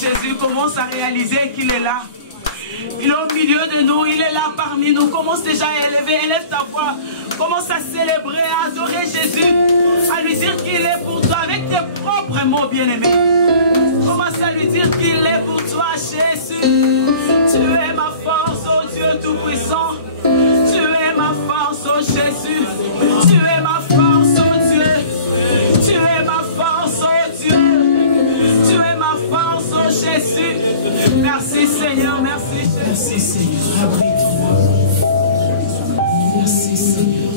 Jésus, commence à réaliser qu'il est là. Il est au milieu de nous, il est là parmi nous. Commence déjà à élever, élève ta voix. Commence à célébrer, à adorer Jésus, à lui dire qu'il est pour toi avec tes propres mots, bien-aimés. Commence à lui dire qu'il est pour toi, Jésus. Tu es ma force, oh Dieu Tout-Puissant. Tu es ma force, oh Jésus. Tu es ma force, oh Dieu. Tu es ma force, oh Dieu. Tu es ma force, oh Jésus. Merci Seigneur, merci Jésus. Merci Seigneur, abrite-moi. Merci Seigneur.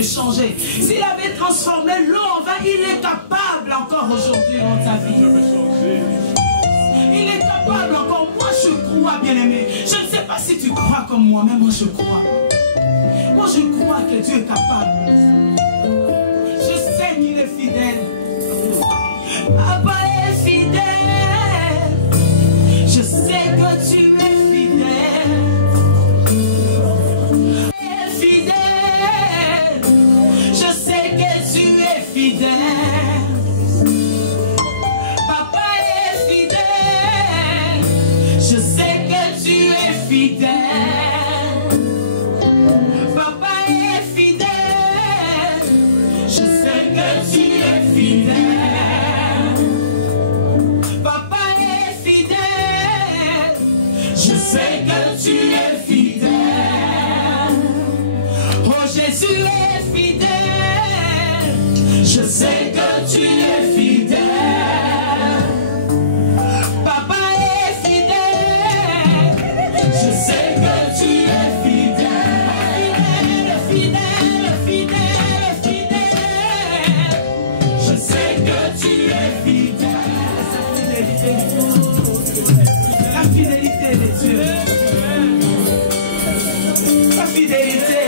Changer. S'il avait transformé l'eau en vin, il est capable encore aujourd'hui dans ta vie. Il est capable encore. Moi je crois, bien-aimé. Je ne sais pas si tu crois comme moi, mais moi je crois. Moi je crois que Dieu est capable. Je sais qu'il est fidèle. Papa est fidèle. Je sais que tu es fidèle. Fidèle. Papa fidèle. Papa est fidèle. Je sais que tu es fidèle. Oh, Jésus est fidèle. Je sais que tu es fidèle. Papa est fidèle. Je sais que tu es fidèle. Fidèle, fidèle, fidèle. Je sais que tu es fidèle. La fidélité de Dieu. La fidélité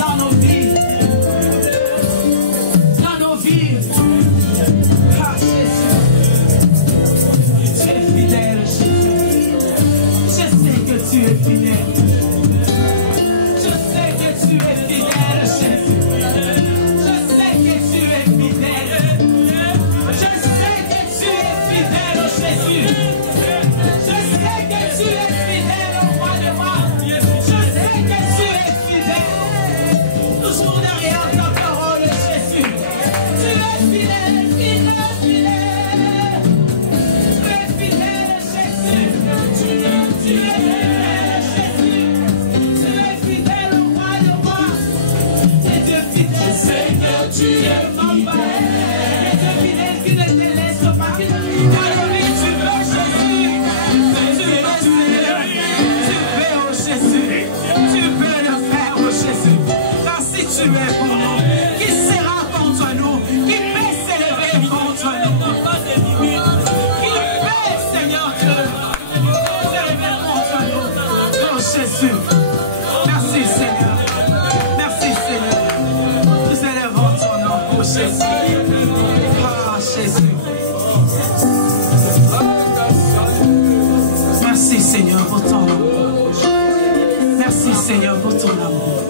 dans nos vies. Dans nos vies. Ah, Jésus. Tu es fidèle, Jésus. Je sais que tu es fidèle. Je sais que tu es fidèle, Jésus. Je sais que tu es fidèle. Je sais que tu es fidèle, Jésus. Je sais que tu es fidèle au roi de roi. Je sais que tu es fidèle. Toujours derrière ta parole, Jésus. Tu es fidèle, fidèle, fidèle. Tu es fidèle, Jésus. Tu es fidèle, Jésus. Tu es fidèle au roi de roi. Et Dieu fidèle. Je sais que tu es mon Père. Et Dieu fidèle qui ne te laisse pas. Alléluia, tu veux, Jésus. Tu veux, oh Jésus. Tu peux le faire, oh Jésus. Car si tu es pour nous, qui sera contre nous? Qui peut s'élever contre nous? Qui peut, Seigneur Dieu, s'élever contre nous? Oh Jésus. Merci Seigneur. Merci Seigneur. Nous élevons ton nom, oh Jésus. Ah Jésus. Merci Seigneur pour ton amour. Merci Seigneur pour ton amour.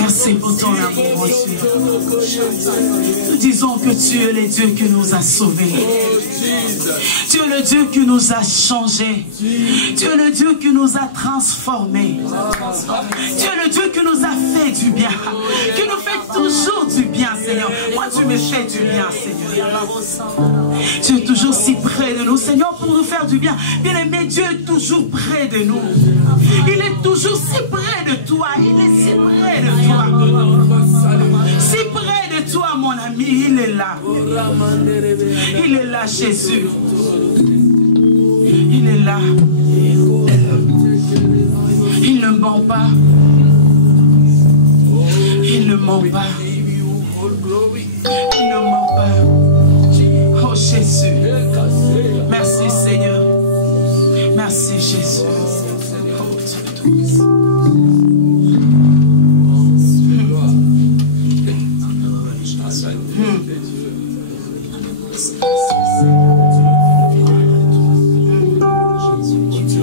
Merci pour ton amour, mon Dieu. Nous disons que tu es le Dieu qui nous a sauvés. Tu es le Dieu qui nous a changés. Tu es le Dieu qui nous a transformés. Tu es le Dieu qui nous a fait du bien. Qui nous fait toujours du bien, Seigneur. Moi, tu me fais du bien, Seigneur. Tu es toujours si près de nous, Seigneur, pour nous faire du bien. Bien-aimé, Dieu est toujours près de nous. Il est toujours si près de toi. Il est si près de toi. Si près de toi, mon ami, il est là. Il est là, Jésus. Il est là. Il ne ment pas. Il ne ment pas. Il ne ment pas. Oh Jésus. Merci Seigneur. Merci Jésus. Oh Dieu.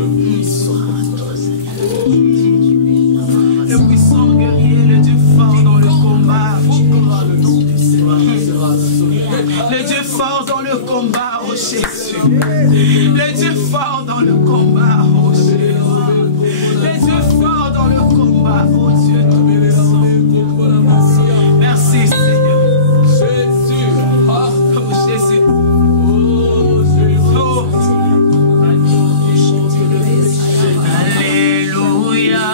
Le puissant guerrier, le Dieu fort dans le combat. Le Dieu fort dans le combat, oh Jésus. Le Dieu fort dans le combat, oh Jésus. Le Dieu fort dans le combat, oh Dieu. Merci Seigneur. Oh Jésus. Oh. Alléluia.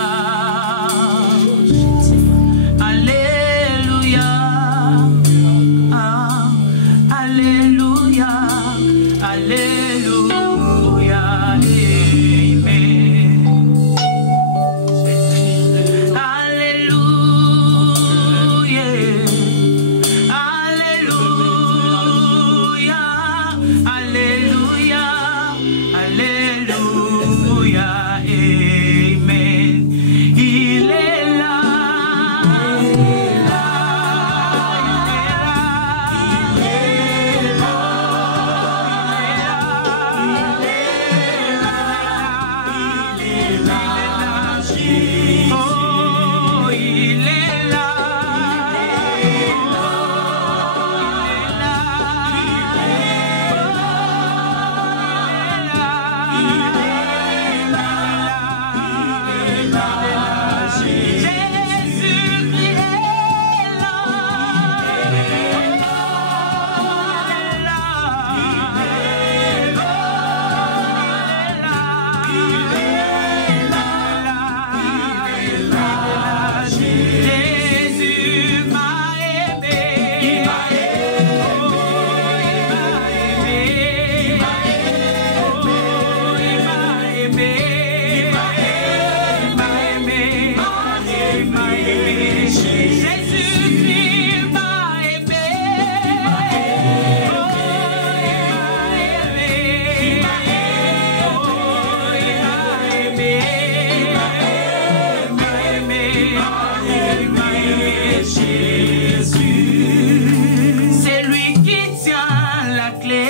C'est lui qui tient la clé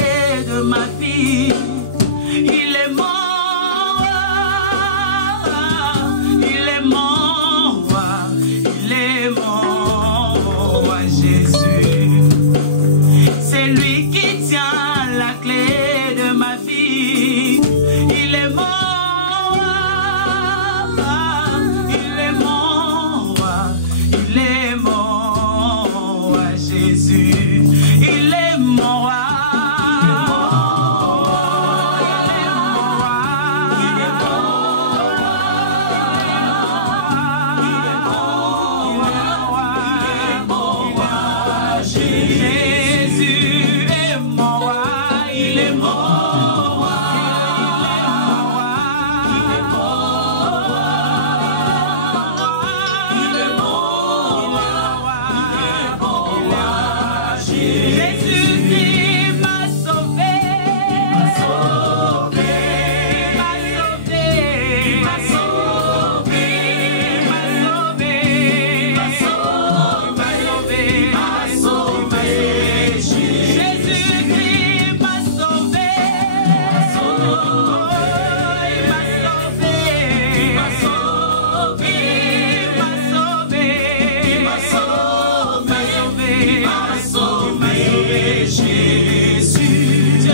de ma vie. Il est mon roi, il est mon roi, il est mon roi Jésus. C'est lui qui tient la clé de ma vie. Il est mon roi, il est mon roi, il est mon roi Jésus. Il est mon roi.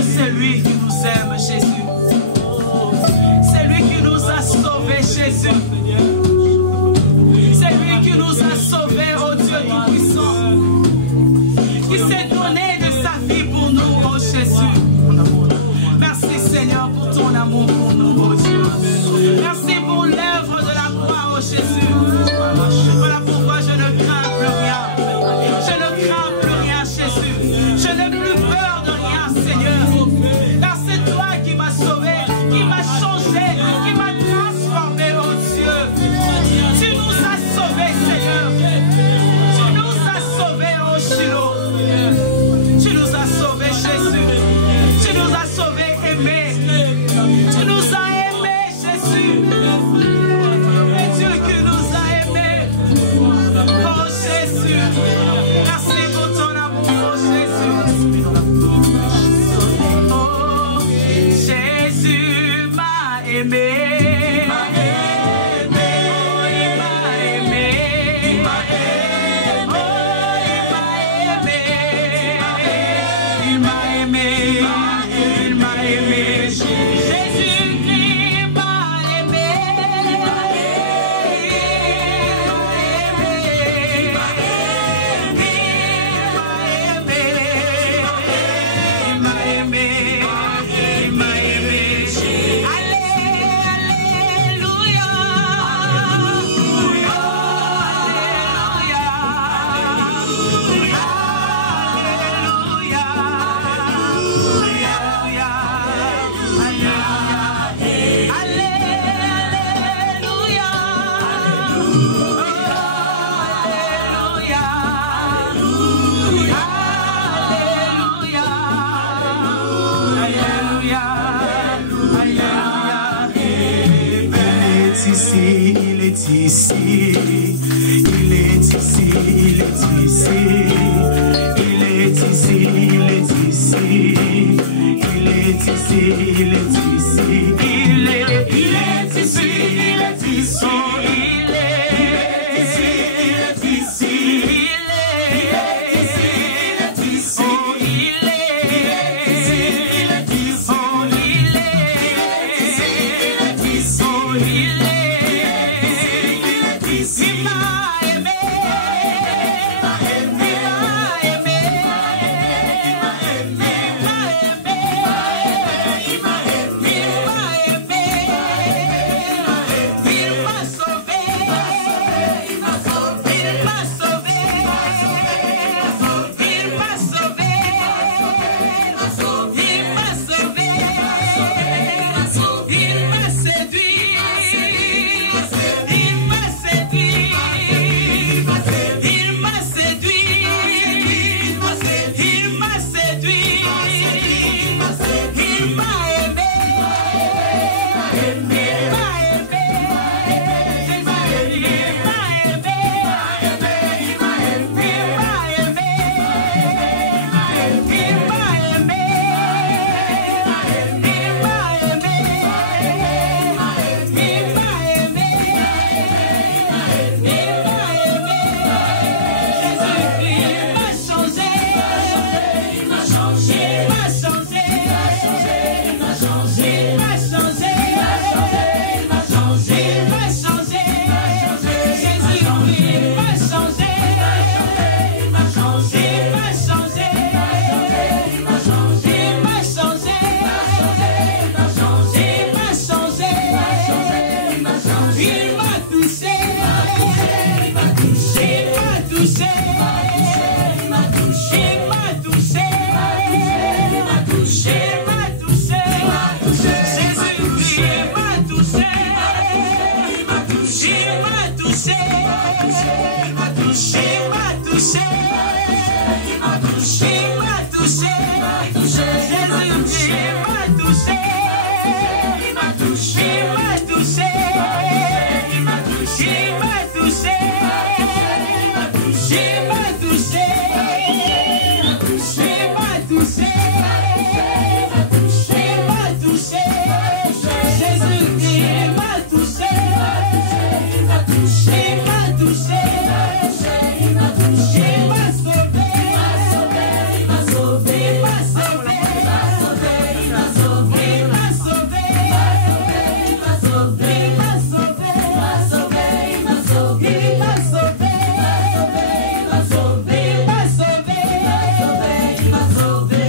C'est lui qui nous aime, Jésus. C'est lui qui nous a sauvés, Jésus. C'est lui qui nous a sauvés, oh Dieu Tout-Puissant. Qui s'est donné de sa vie pour nous, oh Jésus. Merci Seigneur pour ton amour pour nous, oh Dieu. Merci pour l'œuvre de la croix, oh Jésus. Voilà pourquoi je ne crains plus rien. Je ne crains plus rien, Jésus. Je n'ai plus peur de rien, Seigneur. Car c'est toi qui m'as sauvé, qui m'as changé, qui m'as transformé, oh Dieu. Tu nous as sauvés, Seigneur. Tu nous as sauvés, oh Shiloh. Tu nous as sauvés, Jésus. Tu nous as sauvés, aimés. Tu nous as aimés, Jésus. Et Dieu qui nous a aimés. Oh Jésus. Merci pour ton amour, oh Jésus. Oh, Jésus m'a aimé. Il est ici, il est ici, il est ici, il est ici, il est ici, il est ici, il est ici, il est ici, il est ici, il est ici, il est ici, il est ici, il est ici, il est ici, il il m'a touché, il m'a touché, il m'a touché, il m'a touché, Jésus-Christ, il m'a touché, il m'a touché, il m'a touché, il m'a touché, il m'a touché, il m'a touché, il m'a touché, il m'a touché, il m'a touché, il m'a touché, Jésus-Christ, il m'a touché, il m'a touché, il m'a touché, il m'a touché, il m'a sauvé, il m'a sauvé, il m'a sauvé, il m'a sauvé, il m'a sauvé, il m'a sauvé, il m'a sauvé, il m'a sauvé, il m'a sauvé, il m'a sauvé, il m'a sauvé, il m'a sauvé, il m'a sauvé,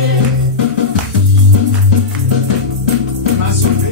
Il m'a sauvé.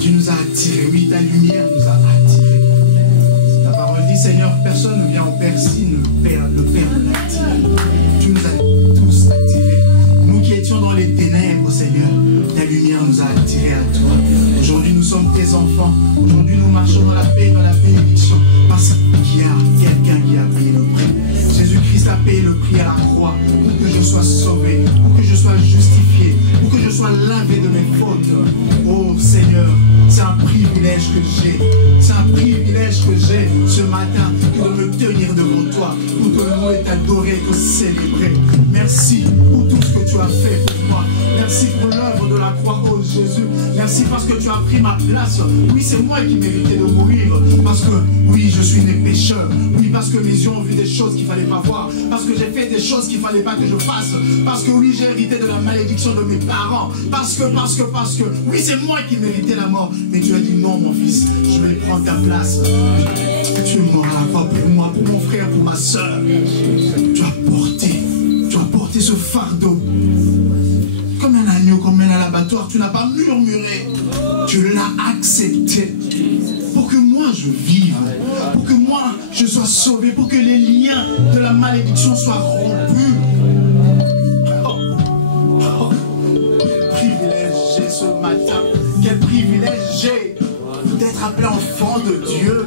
Tu nous as attirés, oui, ta lumière nous a attirés. Ta parole dit, Seigneur, personne ne vient au Père si le Père nous l'attire. Tu nous as tous attirés. Nous qui étions dans les ténèbres, Seigneur, ta lumière nous a attirés à toi. Aujourd'hui, nous sommes tes enfants. Aujourd'hui, nous marchons dans la paix, dans la bénédiction, parce qu'il y a quelqu'un qui a payé le prix. Jésus-Christ a payé le prix à la croix pour que je sois sauvé, pour que je sois justifié, pour que je sois lavé de mes fautes. Oh Seigneur, c'est un privilège que j'ai. C'est un privilège que j'ai ce matin de me tenir devant toi pour que le nom est adoré, que célébré. Merci pour tout ce que tu as fait pour moi. Merci pour l'œuvre de la croix, oh Jésus. Merci parce que tu as pris ma place. Oui, c'est moi qui méritais de mourir. Parce que, oui, je suis né pécheur. Oui, parce que mes yeux ont vu des choses qu'il ne fallait pas voir. Parce que j'ai fait des choses qu'il ne fallait pas que je fasse. Parce que, oui, j'ai hérité de la malédiction de mes parents. Parce que, oui, c'est moi qui méritais la mort. Mais tu as dit non, mon fils, je vais prendre ta place. Tu es mort à la croix pour moi, pour mon frère, pour ma soeur. Tu as porté ce fardeau. Comme un agneau, comme un abattoir, tu n'as pas murmuré. Tu l'as accepté. Pour que moi je vive. Pour que moi je sois sauvé. Pour que les liens de la malédiction soient rompus. Oh, quel privilège j'ai ce matin. Quel privilège j'ai d'être appelé enfant de Dieu.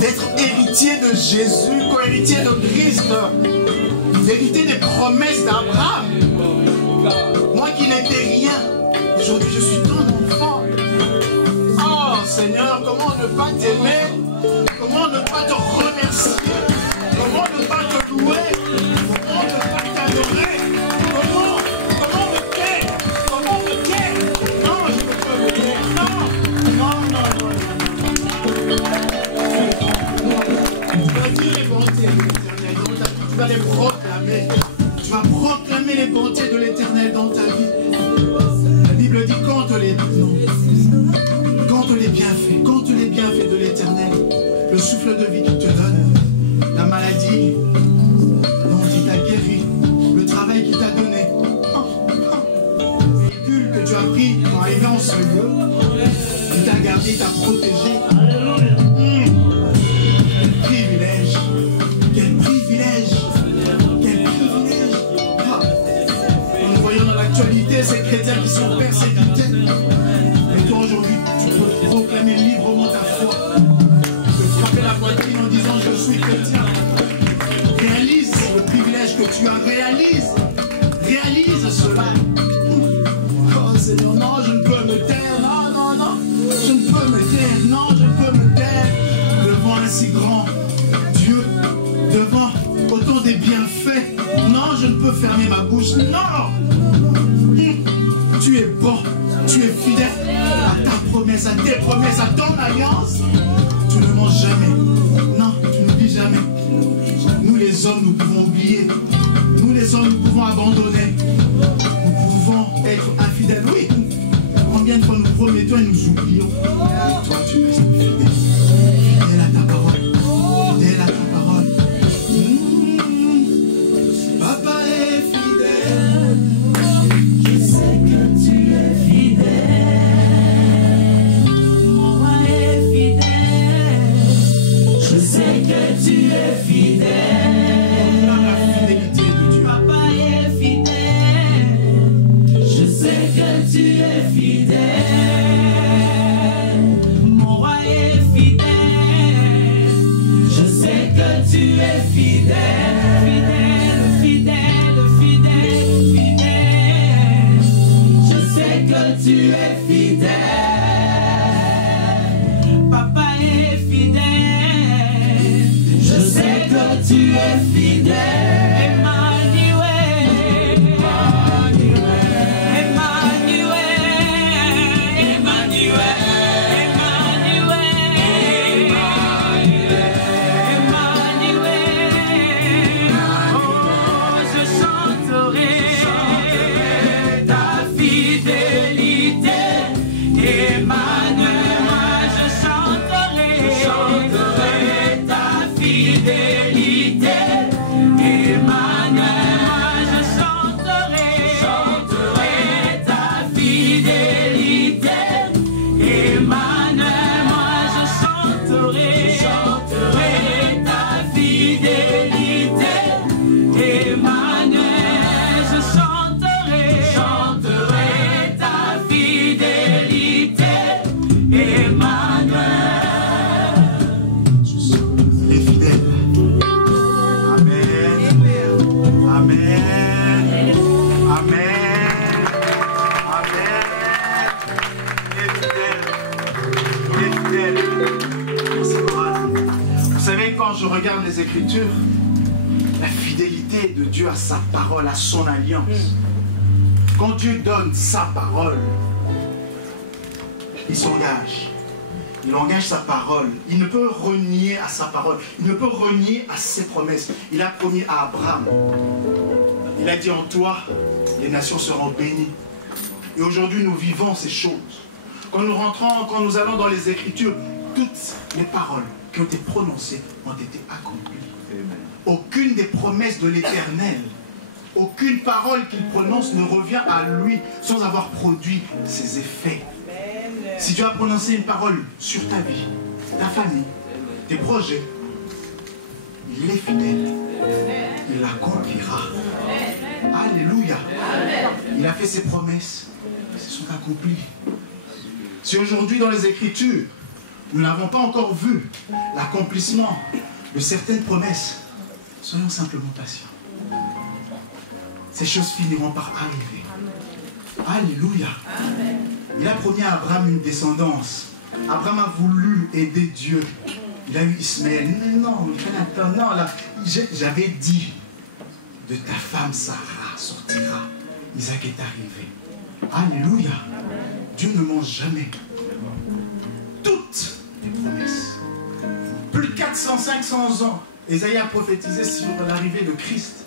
D'être héritier de Jésus, co-héritier de Christ. D'hériter des promesses d'Abraham. Moi qui n'étais rien, aujourd'hui je suis ton enfant. Oh Seigneur, comment ne pas t'aimer? Comment ne pas te remercier? Comment ne pas te louer? Comment ne pas t'adorer? Comment me taire? Comment me taire? Non, je ne peux pas me taire. Non, non, non, non, non. tu vas les proclamer. Tu vas proclamer les bontés de l'Éternel dans ta vie. La Bible dit compte les bienfaits de l'Éternel. Le souffle de vie qu'il te donne, la maladie dont il t'a guéri, le travail qu'il t'a donné, le véhicule que tu as pris pour arriver en ce lieu, il t'a gardé, il t'a protégé. Quel privilège! Quel privilège! Quel privilège! Nous voyons dans l'actualité ces chrétiens qui sont persécutés. Et toi aujourd'hui, tu peux proclamer librement ta foi. Frapper la poitrine en disant je suis chrétien. Réalise le privilège que tu as, réalise cela. Oh Seigneur, non, je ne peux me taire, non, je ne peux me taire, non, je ne peux me taire devant un si grand Dieu, devant autant des bienfaits. Non, je ne peux fermer ma bouche, non. Tu es bon, tu es fidèle à ta promesse, à tes promesses, à ton alliance. Tu ne manges jamais. Non, tu ne dis jamais. Nous les hommes, nous pouvons oublier. Nous les hommes, nous pouvons abandonner. Nous pouvons être infidèles. Oui. Combien de fois nous promettons et nous oublions. Et toi, tu restes fidèle. Fidèle à ta parole. Fidèle à ta parole. Papa est fidèle. Je sais que tu es fidèle. Mon roi est fidèle. Je sais que tu es fidèle. La fidélité de Dieu. Papa est fidèle. Je sais que tu es fidèle. Mon roi est fidèle. Je sais que tu es fidèle. Fidèle, fidèle, fidèle, fidèle. Je sais que tu es fidèle. Papa est fidèle. Je sais que tu es fidèle. Emmanuel, Emmanuel, Emmanuel, Emmanuel. Oh, je chanterai ta fidélité. Emmanuel, moi je chanterai ta fidélité. Emmanuel, moi je chanterai ta fidélité. Emmanuel, moi je chanterai ta fidélité. Emmanuel, je chanterai ta fidélité. Emmanuel. Il est fidèle. Amen. Amen. Amen. Amen. Il est fidèle. Il est fidèle. C'est vrai. Vous savez, quand je regarde les Écritures, la fidélité de Dieu à sa parole, à son alliance. Quand Dieu donne sa parole, il s'engage. Il engage sa parole. Il ne peut renier à sa parole. Il ne peut renier à ses promesses. Il a promis à Abraham. Il a dit en toi, les nations seront bénies. Et aujourd'hui, nous vivons ces choses. Quand nous rentrons, quand nous allons dans les Écritures, toutes les paroles qui ont été prononcées ont été accomplies. Aucune des promesses de l'Éternel, aucune parole qu'il prononce ne revient à lui sans avoir produit ses effets. Si tu as prononcé une parole sur ta vie, ta famille, tes projets, il est fidèle. Il l'accomplira. Alléluia. Il a fait ses promesses. Elles se sont accomplies. Si aujourd'hui dans les Écritures, nous n'avons pas encore vu l'accomplissement de certaines promesses, soyons simplement patients. Ces choses finiront par arriver. Alléluia. Il a promis à Abraham une descendance. Abraham a voulu aider Dieu. Il a eu Ismaël. Non, non, là, j'avais dit, de ta femme Sarah sortira. Isaac est arrivé. Alléluia. Dieu ne ment jamais. Toutes les promesses. Plus de 400, 500 ans Ésaïe a prophétisé sur l'arrivée de Christ.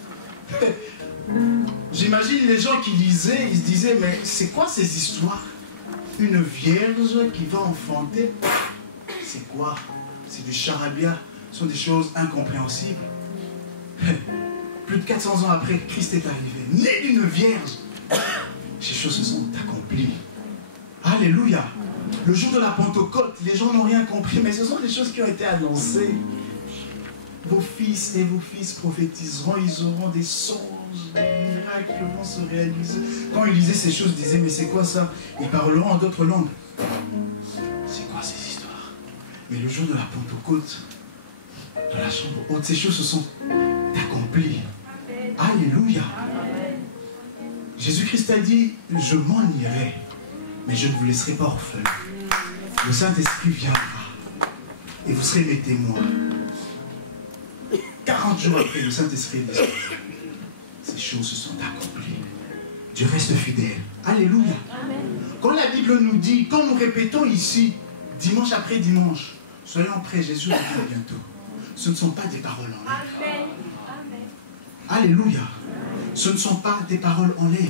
J'imagine les gens qui lisaient, ils se disaient, mais c'est quoi ces histoires? Une vierge qui va enfanter? C'est quoi? C'est du charabia. Ce sont des choses incompréhensibles. Plus de 400 ans après, Christ est arrivé, né d'une vierge. Ces choses se sont accomplies. Alléluia. Le jour de la Pentecôte, les gens n'ont rien compris, mais ce sont des choses qui ont été annoncées. Vos fils et vos fils prophétiseront, ils auront des songes, des miracles vont se réaliser. Quand ils lisaient ces choses, ils disaient, mais c'est quoi ça? Ils parleront en d'autres langues. C'est quoi ces histoires? Mais le jour de la Pentecôte, de la chambre haute, ces choses se sont accomplies. Alléluia. Jésus-Christ a dit, je m'en irai, mais je ne vous laisserai pas orphelins. Le Saint-Esprit viendra et vous serez mes témoins. 40 jours après, le Saint-Esprit dit, ces choses se sont accomplies. Dieu reste fidèle. Alléluia. Quand la Bible nous dit, quand nous répétons ici, dimanche après dimanche, soyons prêts, Jésus revient bientôt. Ce ne sont pas des paroles en l'air. Alléluia. Ce ne sont pas des paroles en l'air.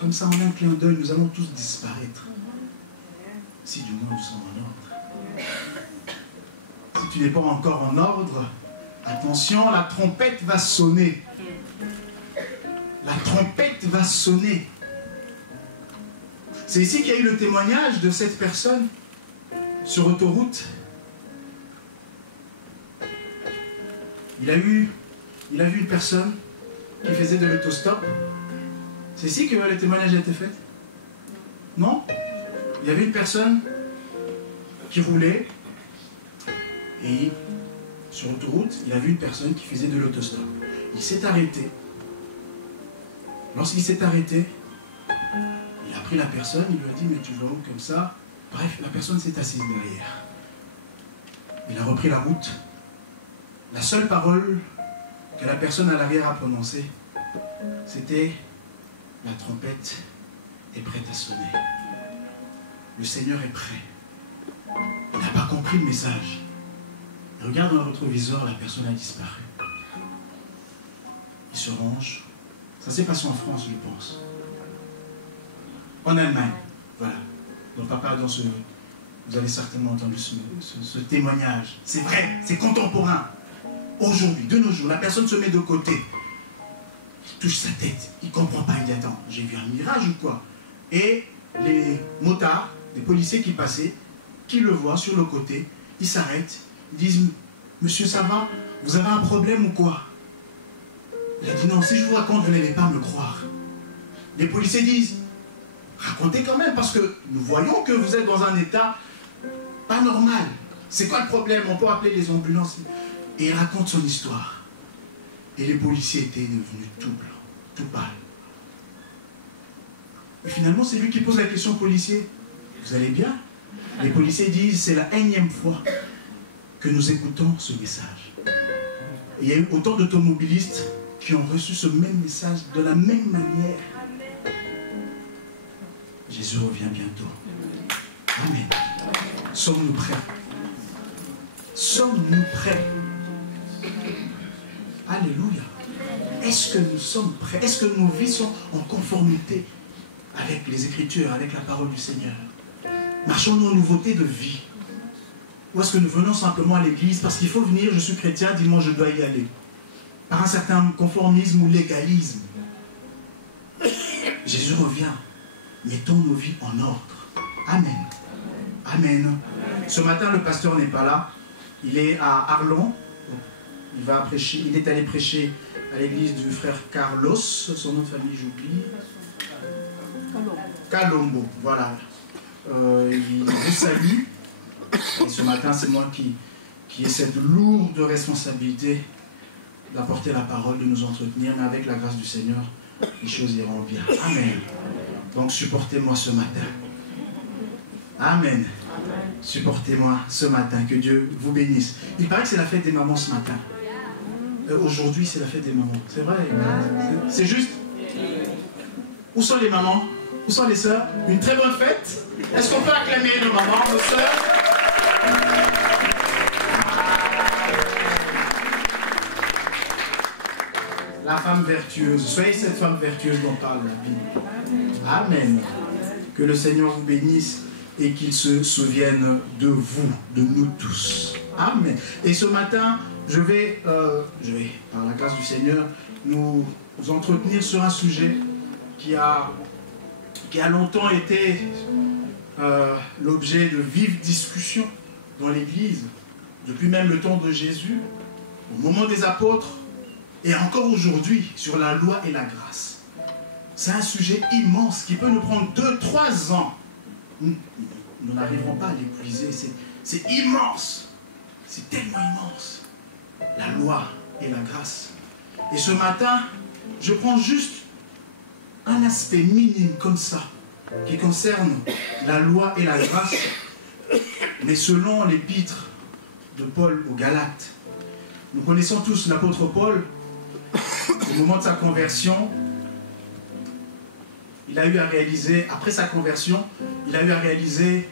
Comme ça, en un clin d'œil, nous allons tous disparaître. Si du moins nous sommes en ordre. Si tu n'es pas encore en ordre, attention, la trompette va sonner. La trompette va sonner. C'est ici qu'il y a eu le témoignage de cette personne sur autoroute. Il a vu une personne qui faisait de l'autostop. C'est ici que le témoignage a été fait? Non? Il y avait une personne qui roulait et sur autoroute, il a vu une personne qui faisait de l'autostop. Il s'est arrêté. Lorsqu'il s'est arrêté, il a pris la personne, il lui a dit, mais tu vas où comme ça? Bref, la personne s'est assise derrière. Il a repris la route. La seule parole que la personne à l'arrière a prononcée, c'était « La trompette est prête à sonner. Le Seigneur est prêt. » Il n'a pas compris le message. Il regarde dans le rétroviseur, la personne a disparu. Il se range. Ça s'est passé en France, je pense. En Allemagne, voilà. Donc papa, vous avez certainement entendu ce témoignage. C'est vrai, c'est contemporain. Aujourd'hui, de nos jours, la personne se met de côté. Il touche sa tête. Il ne comprend pas. Il dit, attends, j'ai vu un mirage ou quoi? Et les motards, les policiers qui passaient, qui le voient sur le côté, ils s'arrêtent. Ils disent, monsieur, ça va? Vous avez un problème ou quoi? Il a dit, non, si je vous raconte, vous n'allez pas me croire. Les policiers disent, racontez quand même, parce que nous voyons que vous êtes dans un état pas normal. C'est quoi le problème? On peut appeler les ambulances. Et il raconte son histoire. Et les policiers étaient devenus tout blancs, tout pâles. Et finalement, c'est lui qui pose la question au policier. Vous allez bien? Les policiers disent, c'est la énième fois que nous écoutons ce message. Et il y a eu autant d'automobilistes qui ont reçu ce même message de la même manière. Jésus revient bientôt. Amen. Sommes-nous prêts? Sommes-nous prêts? Alléluia. Est-ce que nous sommes prêts? Est-ce que nos vies sont en conformité avec les Écritures, avec la parole du Seigneur? Marchons-nous en nouveauté de vie? Ou est-ce que nous venons simplement à l'église parce qu'il faut venir, je suis chrétien, dimanche je dois y aller? Par un certain conformisme ou légalisme. Jésus revient. Mettons nos vies en ordre. Amen. Amen. Ce matin, le pasteur n'est pas là. Il est à Arlon. Il va prêcher. Il est allé prêcher à l'église du frère Carlos. Son nom de famille, j'oublie. Calombo. Voilà. Il vous salue. Et ce matin, c'est moi qui ai cette lourde responsabilité d'apporter la parole, de nous entretenir. Mais avec la grâce du Seigneur, les choses iront bien. Amen. Donc supportez-moi ce matin. Amen. Supportez-moi ce matin. Que Dieu vous bénisse. Il paraît que c'est la fête des mamans ce matin. Aujourd'hui, c'est la fête des mamans. C'est vrai. C'est juste. Où sont les mamans? Où sont les sœurs? Une très bonne fête. Est-ce qu'on peut acclamer nos mamans, nos sœurs? la femme vertueuse. Soyez cette femme vertueuse dont parle la Bible. Amen. Que le Seigneur vous bénisse et qu'il se souvienne de vous, de nous tous. Amen. Et ce matin, je vais, par la grâce du Seigneur, nous entretenir sur un sujet qui a longtemps été l'objet de vives discussions dans l'Église, depuis même le temps de Jésus, au moment des apôtres, et encore aujourd'hui, sur la loi et la grâce. C'est un sujet immense qui peut nous prendre 2-3 ans. Nous n'arriverons pas à l'épuiser. C'est immense. C'est tellement immense. La loi et la grâce. Et ce matin, je prends juste un aspect minime comme ça, qui concerne la loi et la grâce, mais selon l'épître de Paul aux Galates. Nous connaissons tous l'apôtre Paul. Au moment de sa conversion, il a eu à réaliser, après sa conversion, il a eu à réaliser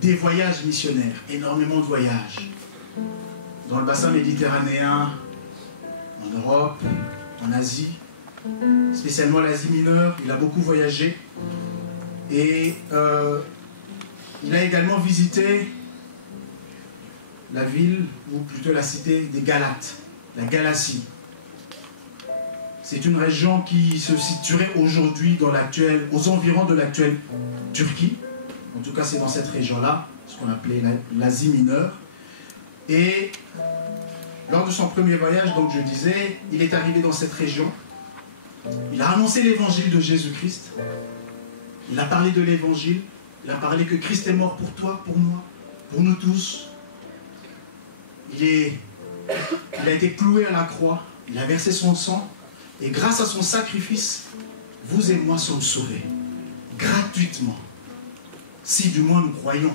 des voyages missionnaires, énormément de voyages. Dans le bassin méditerranéen, en Europe, en Asie, spécialement l'Asie mineure, il a beaucoup voyagé. Et il a également visité la ville, ou plutôt la cité des Galates, la Galatie. C'est une région qui se situerait aujourd'hui aux environs de l'actuelle Turquie. En tout cas, c'est dans cette région-là, ce qu'on appelait l'Asie mineure. Et lors de son premier voyage, donc je disais, il est arrivé dans cette région. Il a annoncé l'évangile de Jésus-Christ. Il a parlé de l'évangile. Il a parlé que Christ est mort pour toi, pour moi, pour nous tous. Il a été cloué à la croix. Il a versé son sang. Et grâce à son sacrifice, vous et moi sommes sauvés. Gratuitement. Si du moins nous croyons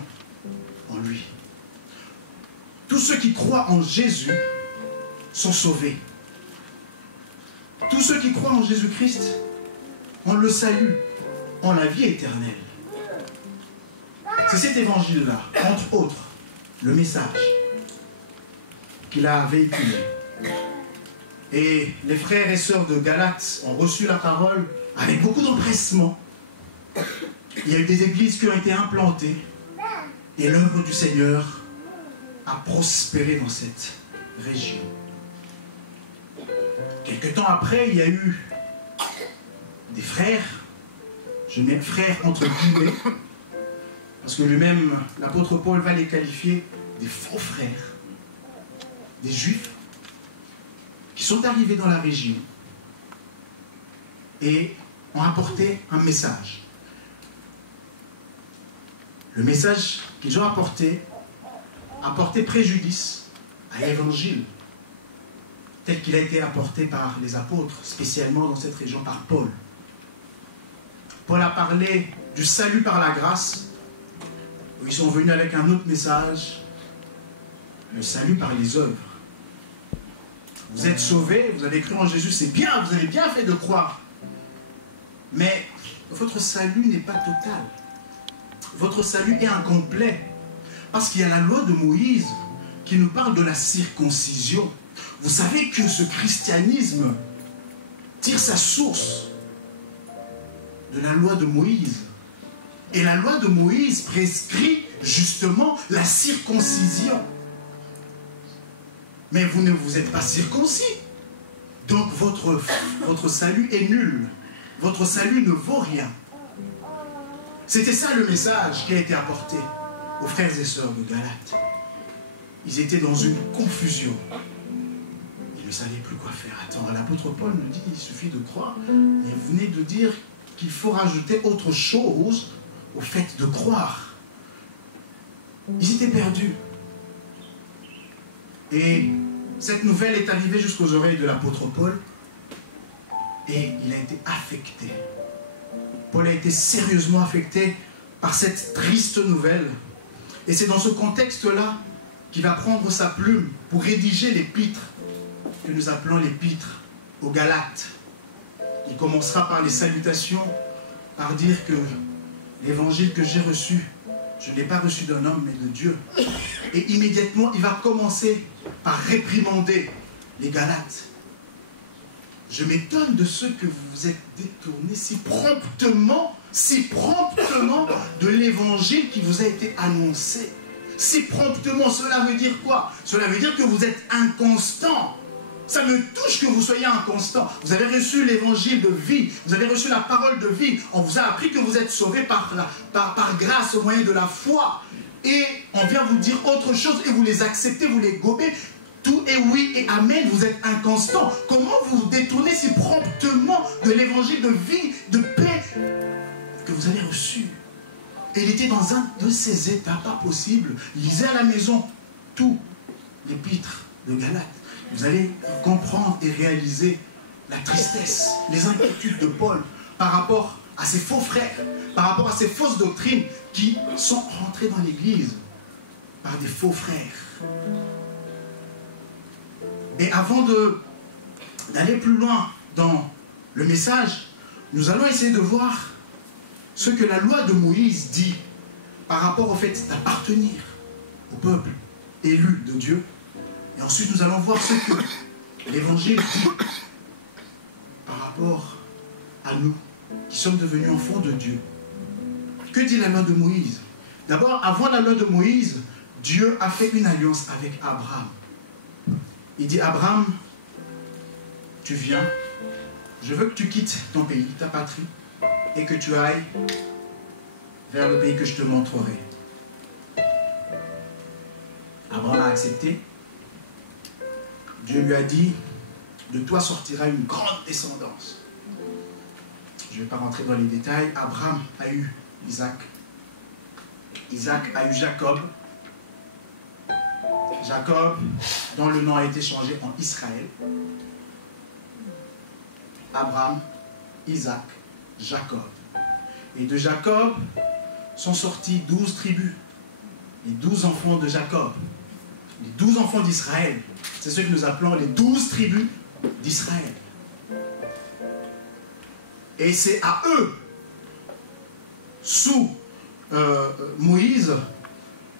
en lui. Tous ceux qui croient en Jésus sont sauvés. Tous ceux qui croient en Jésus-Christ ont le salut, ont la vie éternelle. C'est cet évangile-là, entre autres, le message qu'il a véhiculé. Et les frères et sœurs de Galates ont reçu la parole avec beaucoup d'empressement. Il y a eu des églises qui ont été implantées et l'œuvre du Seigneur a prospéré dans cette région. Quelque temps après, il y a eu des frères, je mets frères entre guillemets, parce que lui-même, l'apôtre Paul va les qualifier des faux frères, des juifs, qui sont arrivés dans la région et ont apporté un message. Le message qu'ils ont apporté a porté préjudice à l'évangile tel qu'il a été apporté par les apôtres, spécialement dans cette région par Paul. Paul a parlé du salut par la grâce, où ils sont venus avec un autre message, le salut par les œuvres. Vous êtes sauvés, vous avez cru en Jésus, c'est bien, vous avez bien fait de croire. Mais votre salut n'est pas total. Votre salut est incomplet. Parce qu'il y a la loi de Moïse qui nous parle de la circoncision. Vous savez que ce christianisme tire sa source de la loi de Moïse. Et la loi de Moïse prescrit justement la circoncision. Mais vous ne vous êtes pas circoncis. Donc votre salut est nul. Votre salut ne vaut rien. C'était ça le message qui a été apporté aux frères et sœurs de Galates. Ils étaient dans une confusion. Ils ne savaient plus quoi faire. Attends, l'apôtre Paul nous dit, il suffit de croire. Et vous venez de dire qu'il faut rajouter autre chose au fait de croire. Ils étaient perdus. Et cette nouvelle est arrivée jusqu'aux oreilles de l'apôtre Paul. Et il a été affecté. Paul a été sérieusement affecté par cette triste nouvelle. Et c'est dans ce contexte-là qu'il va prendre sa plume pour rédiger l'épître que nous appelons l'épître aux Galates. Il commencera par les salutations, par dire que l'évangile que j'ai reçu, je ne l'ai pas reçu d'un homme, mais de Dieu. Et immédiatement, il va commencer par réprimander les Galates. je m'étonne de ceux que vous vous êtes détournés si promptement de l'évangile qui vous a été annoncé. Si promptement, cela veut dire quoi? Cela veut dire que vous êtes inconstant. Ça me touche que vous soyez inconstant. Vous avez reçu l'évangile de vie, vous avez reçu la parole de vie. On vous a appris que vous êtes sauvés par grâce au moyen de la foi. Et on vient vous dire autre chose et vous les acceptez, vous les gobez. Tout est oui et amen, vous êtes inconstant. Comment vous vous détournez si promptement de l'évangile de vie, de paix que vous avez reçu? Et il était dans un de ces états pas possibles. Lisez à la maison tout l'épître de Galates. Vous allez comprendre et réaliser la tristesse, les inquiétudes de Paul par rapport à ses faux frères, par rapport à ces fausses doctrines qui sont rentrées dans l'église par des faux frères. Et avant d'aller plus loin dans le message, nous allons essayer de voir ce que la loi de Moïse dit par rapport au fait d'appartenir au peuple élu de Dieu. Et ensuite, nous allons voir ce que l'Évangile dit par rapport à nous, qui sommes devenus enfants de Dieu. Que dit la loi de Moïse? D'abord, avant la loi de Moïse, Dieu a fait une alliance avec Abraham. Il dit, Abraham, tu viens, je veux que tu quittes ton pays, ta patrie, et que tu ailles vers le pays que je te montrerai. Abraham a accepté. Dieu lui a dit, de toi sortira une grande descendance. Je ne vais pas rentrer dans les détails. Abraham a eu Isaac. Isaac a eu Jacob. Jacob, dont le nom a été changé en Israël. Abraham, Isaac, Jacob. Et de Jacob sont sortis 12 tribus. Les 12 enfants de Jacob. Les 12 enfants d'Israël. C'est ce que nous appelons les 12 tribus d'Israël. Et c'est à eux, sous Moïse,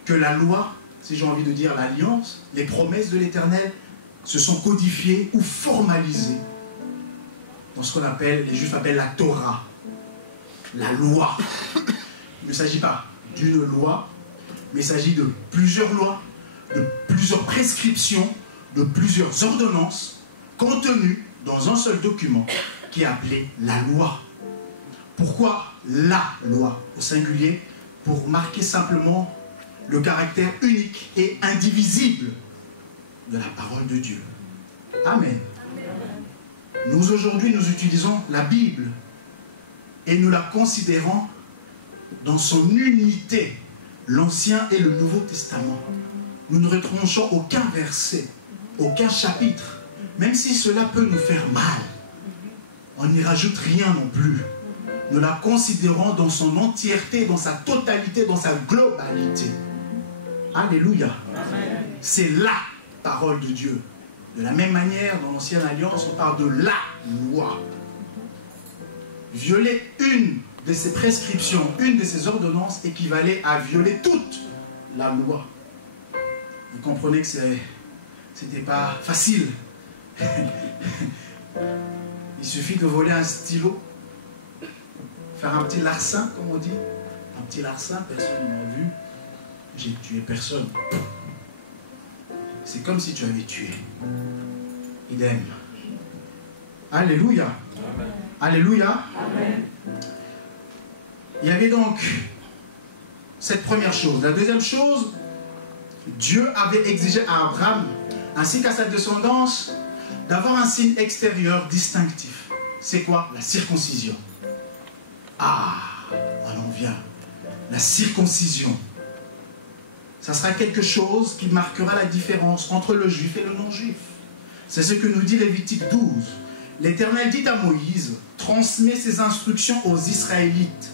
que la loi, si j'ai envie de dire l'alliance, les promesses de l'Éternel se sont codifiées ou formalisées dans ce qu'on appelle, les Juifs appellent la Torah, la loi. Il ne s'agit pas d'une loi, mais il s'agit de plusieurs lois, de plusieurs prescriptions, de plusieurs ordonnances contenues dans un seul document qui est appelé la loi. Pourquoi la loi au singulier? Pour marquer simplement le caractère unique et indivisible de la parole de Dieu. Amen. Nous aujourd'hui, nous utilisons la Bible et nous la considérons dans son unité, l'Ancien et le Nouveau Testament. Nous ne retranchons aucun verset, aucun chapitre, même si cela peut nous faire mal. On n'y rajoute rien non plus. Nous la considérons dans son entièreté, dans sa totalité, dans sa globalité. Alléluia. C'est la parole de Dieu. De la même manière, dans l'Ancienne Alliance, on parle de la loi. Violer une de ces prescriptions, une de ces ordonnances équivalait à violer toute la loi. Vous comprenez que c'était pas facile. Il suffit de voler un stylo, faire un petit larcin, comme on dit. Un petit larcin, personne ne m'a vu. J'ai tué personne. C'est comme si tu avais tué. Idem. Alléluia. Amen. Alléluia. Amen. Il y avait donc cette première chose. La deuxième chose, Dieu avait exigé à Abraham, ainsi qu'à sa descendance, d'avoir un signe extérieur distinctif. C'est quoi? La circoncision. Ah, on en vient. La circoncision. Ça sera quelque chose qui marquera la différence entre le juif et le non-juif. C'est ce que nous dit Lévitique 12. L'Éternel dit à Moïse, transmets ses instructions aux Israélites.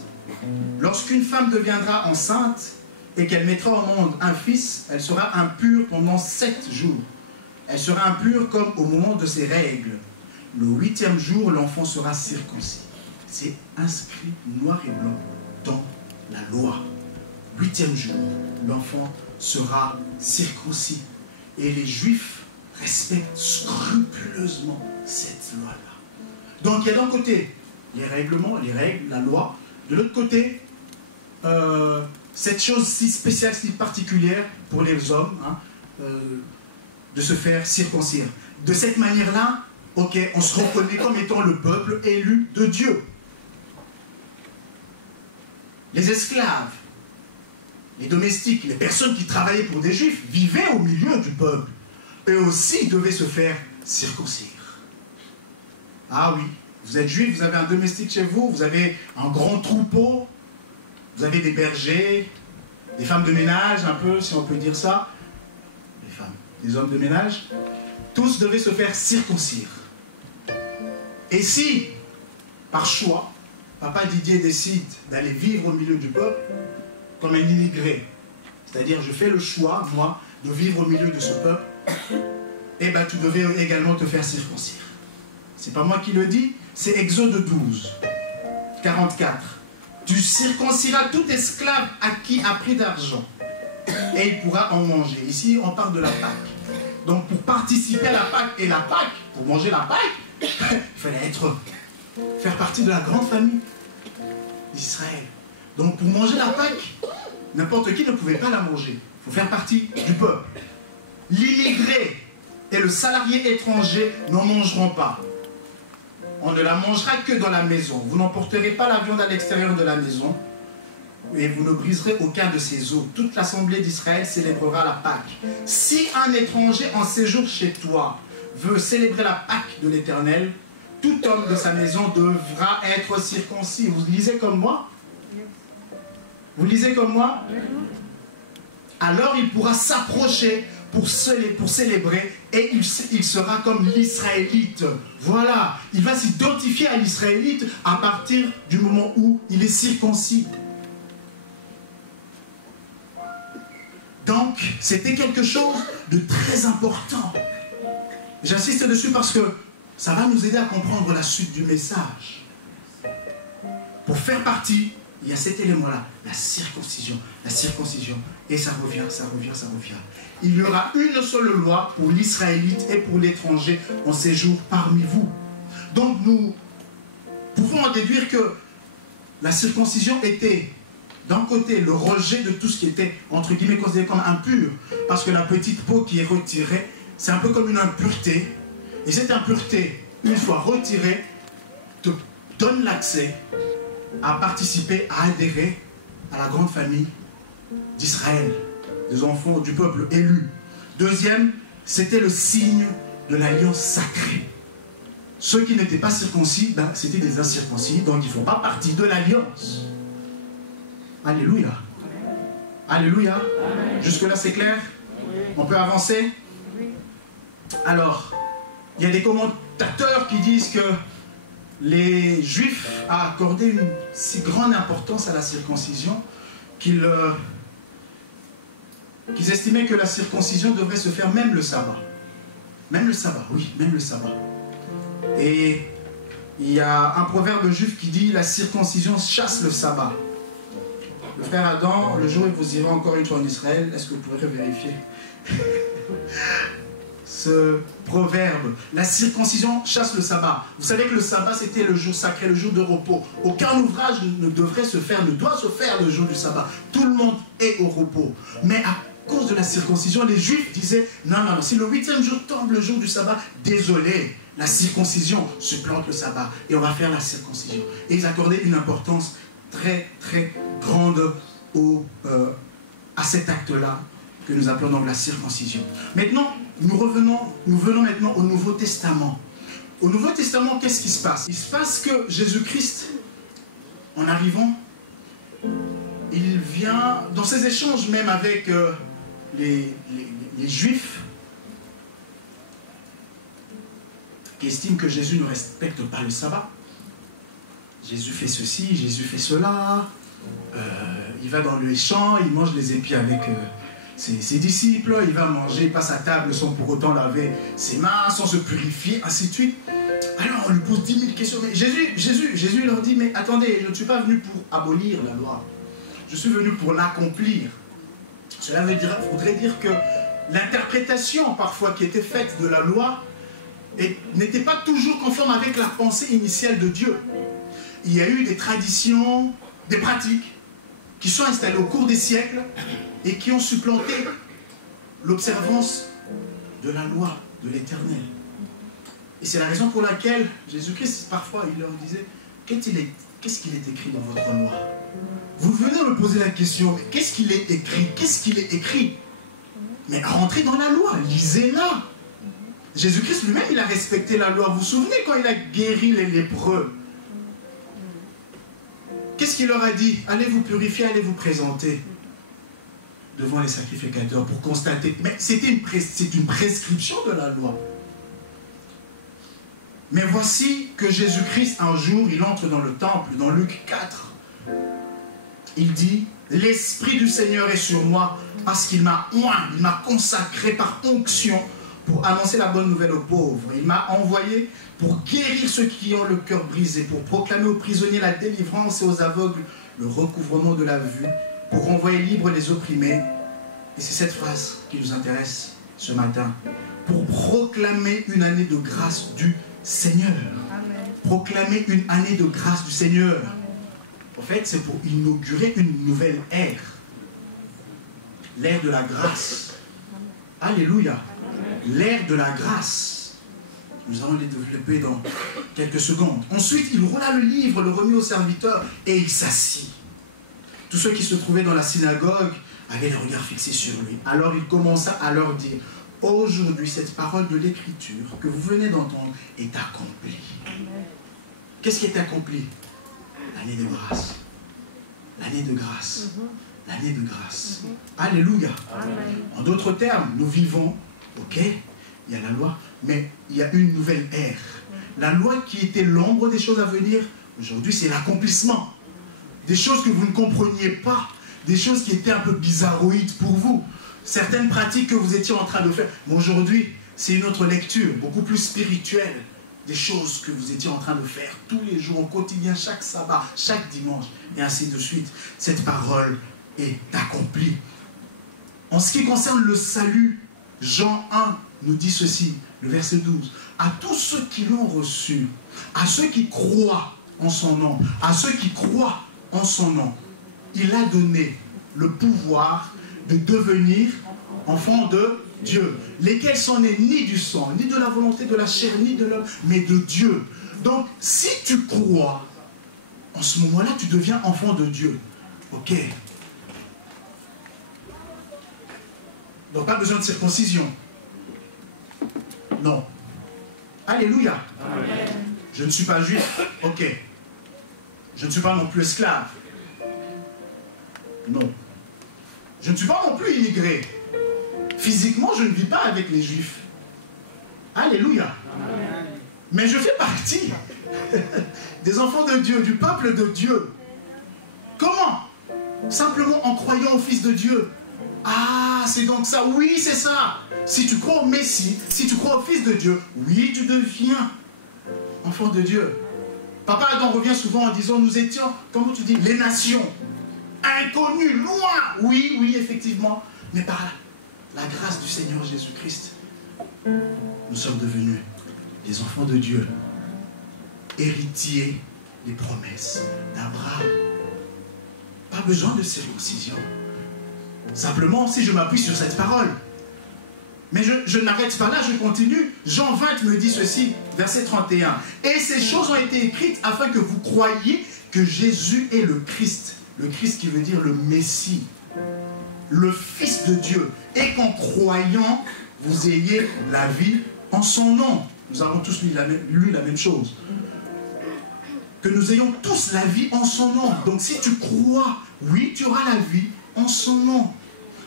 Lorsqu'une femme deviendra enceinte et qu'elle mettra au monde un fils, elle sera impure pendant 7 jours. Elle sera impure comme au moment de ses règles. Le 8e jour, l'enfant sera circoncis. C'est inscrit noir et blanc dans la loi. 8e jour, l'enfant sera circoncis. Et les Juifs respectent scrupuleusement cette loi-là. Donc il y a d'un côté les règlements, les règles, la loi. De l'autre côté, cette chose si spéciale, si particulière pour les hommes, hein, de se faire circoncire. De cette manière-là, ok, on se reconnaît comme étant le peuple élu de Dieu. Les esclaves, les domestiques, les personnes qui travaillaient pour des juifs vivaient au milieu du peuple. Eux aussi devaient se faire circoncire. Ah oui, vous êtes juif, vous avez un domestique chez vous, vous avez un grand troupeau, vous avez des bergers, des femmes de ménage, un peu, si on peut dire ça. Les femmes, des hommes de ménage. Tous devaient se faire circoncire. Et si, par choix, Papa Didier décide d'aller vivre au milieu du peuple comme un immigré, c'est-à-dire je fais le choix, moi, de vivre au milieu de ce peuple, eh bien tu devais également te faire circoncire. C'est pas moi qui le dis, c'est Exode 12, 44. Tu circonciras tout esclave acquis à prix d'argent, et il pourra en manger. Ici, on parle de la Pâque. Donc pour participer à la Pâque, et la Pâque, pour manger la Pâque, il fallait faire partie de la grande famille d'Israël. Donc pour manger la Pâque, n'importe qui ne pouvait pas la manger. Il faut faire partie du peuple. L'immigré et le salarié étranger n'en mangeront pas. On ne la mangera que dans la maison. Vous n'emporterez pas la viande à l'extérieur de la maison et vous ne briserez aucun de ses os. Toute l'assemblée d'Israël célébrera la Pâque. Si un étranger en séjour chez toi veut célébrer la Pâque de l'Éternel, tout homme de sa maison devra être circoncis. Vous lisez comme moi? Vous lisez comme moi? Alors il pourra s'approcher pour célébrer et il sera comme l'Israélite. Voilà, il va s'identifier à l'Israélite à partir du moment où il est circoncis. Donc, c'était quelque chose de très important. J'insiste dessus parce que ça va nous aider à comprendre la suite du message. Pour faire partie, il y a cet élément-là, la circoncision. La circoncision. Et ça revient, ça revient, ça revient. Il y aura une seule loi pour l'Israélite et pour l'étranger en séjour parmi vous. Donc nous pouvons en déduire que la circoncision était, d'un côté, le rejet de tout ce qui était, entre guillemets, considéré comme impur. Parce que la petite peau qui est retirée, c'est un peu comme une impureté. Et cette impureté, une fois retirée, te donne l'accès à participer, à adhérer à la grande famille d'Israël, des enfants du peuple élu. Deuxième, c'était le signe de l'alliance sacrée. Ceux qui n'étaient pas circoncis, ben, c'était des incirconcis, donc ils ne font pas partie de l'alliance. Alléluia. Alléluia. Jusque-là, c'est clair? On peut avancer? Alors, il y a des commentateurs qui disent que les Juifs ont accordé une si grande importance à la circoncision qu'ils estimaient que la circoncision devrait se faire même le sabbat. Même le sabbat, oui, même le sabbat. Et il y a un proverbe juif qui dit « La circoncision chasse le sabbat ». Le frère Adam, le jour où vous irez encore une fois en Israël, est-ce que vous pourrez vérifier ce proverbe? La circoncision chasse le sabbat. Vous savez que le sabbat, c'était le jour sacré, le jour de repos. Aucun ouvrage ne devrait se faire, ne doit se faire le jour du sabbat. Tout le monde est au repos. Mais à cause de la circoncision, les Juifs disaient « Non, non, non, si le 8e jour tombe le jour du sabbat, désolé, la circoncision supplante le sabbat. Et on va faire la circoncision. » Et ils accordaient une importance très, très grande à cet acte-là que nous appelons donc la circoncision. Maintenant, nous venons maintenant au Nouveau Testament. Au Nouveau Testament, qu'est-ce qui se passe? Il se passe que Jésus-Christ, en arrivant, il vient, dans ses échanges même avec les Juifs, qui estiment que Jésus ne respecte pas le sabbat. Jésus fait ceci, Jésus fait cela, il va dans les champs, il mange les épis avec ses disciples, il va manger, il passe à table sans pour autant laver ses mains, sans se purifier, ainsi de suite. Alors on lui pose 10 000 questions, mais Jésus leur dit, mais attendez, je ne suis pas venu pour abolir la loi, je suis venu pour l'accomplir. Cela voudrait dire que l'interprétation parfois qui était faite de la loi n'était pas toujours conforme avec la pensée initiale de Dieu. Il y a eu des traditions, des pratiques qui sont installées au cours des siècles et qui ont supplanté l'observance de la loi de l'Éternel. Et c'est la raison pour laquelle Jésus-Christ, parfois, il leur disait, qu'est-ce qu'il est écrit dans votre loi? Vous venez me poser la question, mais qu'est-ce qu'il est écrit? Qu'est-ce qu'il est écrit? Mais rentrez dans la loi, lisez-la. Jésus-Christ lui-même, il a respecté la loi. Vous vous souvenez quand il a guéri les lépreux? Qu'est-ce qu'il leur a dit? Allez vous purifier, allez vous présenter devant les sacrificateurs pour constater. Mais c'est une prescription de la loi. Mais voici que Jésus-Christ, un jour, il entre dans le temple, dans Luc 4. Il dit, l'Esprit du Seigneur est sur moi parce qu'il m'a oint, il m'a consacré par onction pour annoncer la bonne nouvelle aux pauvres. Il m'a envoyé pour guérir ceux qui ont le cœur brisé, pour proclamer aux prisonniers la délivrance et aux aveugles le recouvrement de la vue, pour renvoyer libres les opprimés. Et c'est cette phrase qui nous intéresse ce matin. Pour proclamer une année de grâce du Seigneur. Amen. Proclamer une année de grâce du Seigneur. Amen. En fait, c'est pour inaugurer une nouvelle ère. L'ère de la grâce. Amen. Alléluia. L'ère de la grâce. Nous allons les développer dans quelques secondes. Ensuite, il roula le livre, le remit au serviteur et il s'assit. Tous ceux qui se trouvaient dans la synagogue avaient le regard fixé sur lui. Alors il commença à leur dire, aujourd'hui, cette parole de l'Écriture que vous venez d'entendre est accomplie. Qu'est-ce qui est accompli? L'année de grâce. L'année de grâce. L'année de grâce. Alléluia. Amen. En d'autres termes, nous vivons, ok, il y a la loi, mais il y a une nouvelle ère. La loi qui était l'ombre des choses à venir, aujourd'hui c'est l'accomplissement. Des choses que vous ne compreniez pas, des choses qui étaient un peu bizarroïdes pour vous. Certaines pratiques que vous étiez en train de faire. Mais aujourd'hui, c'est une autre lecture, beaucoup plus spirituelle. Des choses que vous étiez en train de faire tous les jours, au quotidien, chaque sabbat, chaque dimanche, et ainsi de suite. Cette parole est accomplie. En ce qui concerne le salut, Jean 1 nous dit ceci, le verset 12. À tous ceux qui l'ont reçu, à ceux qui croient en son nom, à ceux qui croient en son nom, il a donné le pouvoir de devenir enfants de Dieu, lesquels sont nés ni du sang, ni de la volonté de la chair, ni de l'homme, mais de Dieu. Donc, si tu crois, en ce moment-là, tu deviens enfant de Dieu. Ok. Donc, pas besoin de circoncision. Non. Alléluia. Amen. Je ne suis pas juif. Ok. Je ne suis pas non plus esclave. Non. Je ne suis pas non plus immigré. Physiquement, je ne vis pas avec les Juifs. Alléluia. Amen. Mais je fais partie des enfants de Dieu, du peuple de Dieu. Comment? Simplement en croyant au Fils de Dieu. Ah, c'est donc ça. Oui, c'est ça. Si tu crois au Messie, si tu crois au Fils de Dieu, oui, tu deviens enfant de Dieu. Papa Adam revient souvent en disant, nous étions, comment tu dis, les nations. Inconnus, loin. Oui, oui, effectivement. Mais par la grâce du Seigneur Jésus-Christ, nous sommes devenus des enfants de Dieu, héritiers des promesses d'Abraham. Pas besoin de circoncision. Simplement, si je m'appuie sur cette parole. Mais je n'arrête pas là, je continue. Jean 20 me dit ceci, verset 31. Et ces choses ont été écrites afin que vous croyiez que Jésus est le Christ. Le Christ qui veut dire le Messie, le Fils de Dieu. Et qu'en croyant, vous ayez la vie en son nom. Nous avons tous lu la même chose. Que nous ayons tous la vie en son nom. Donc si tu crois, oui, tu auras la vie en son nom.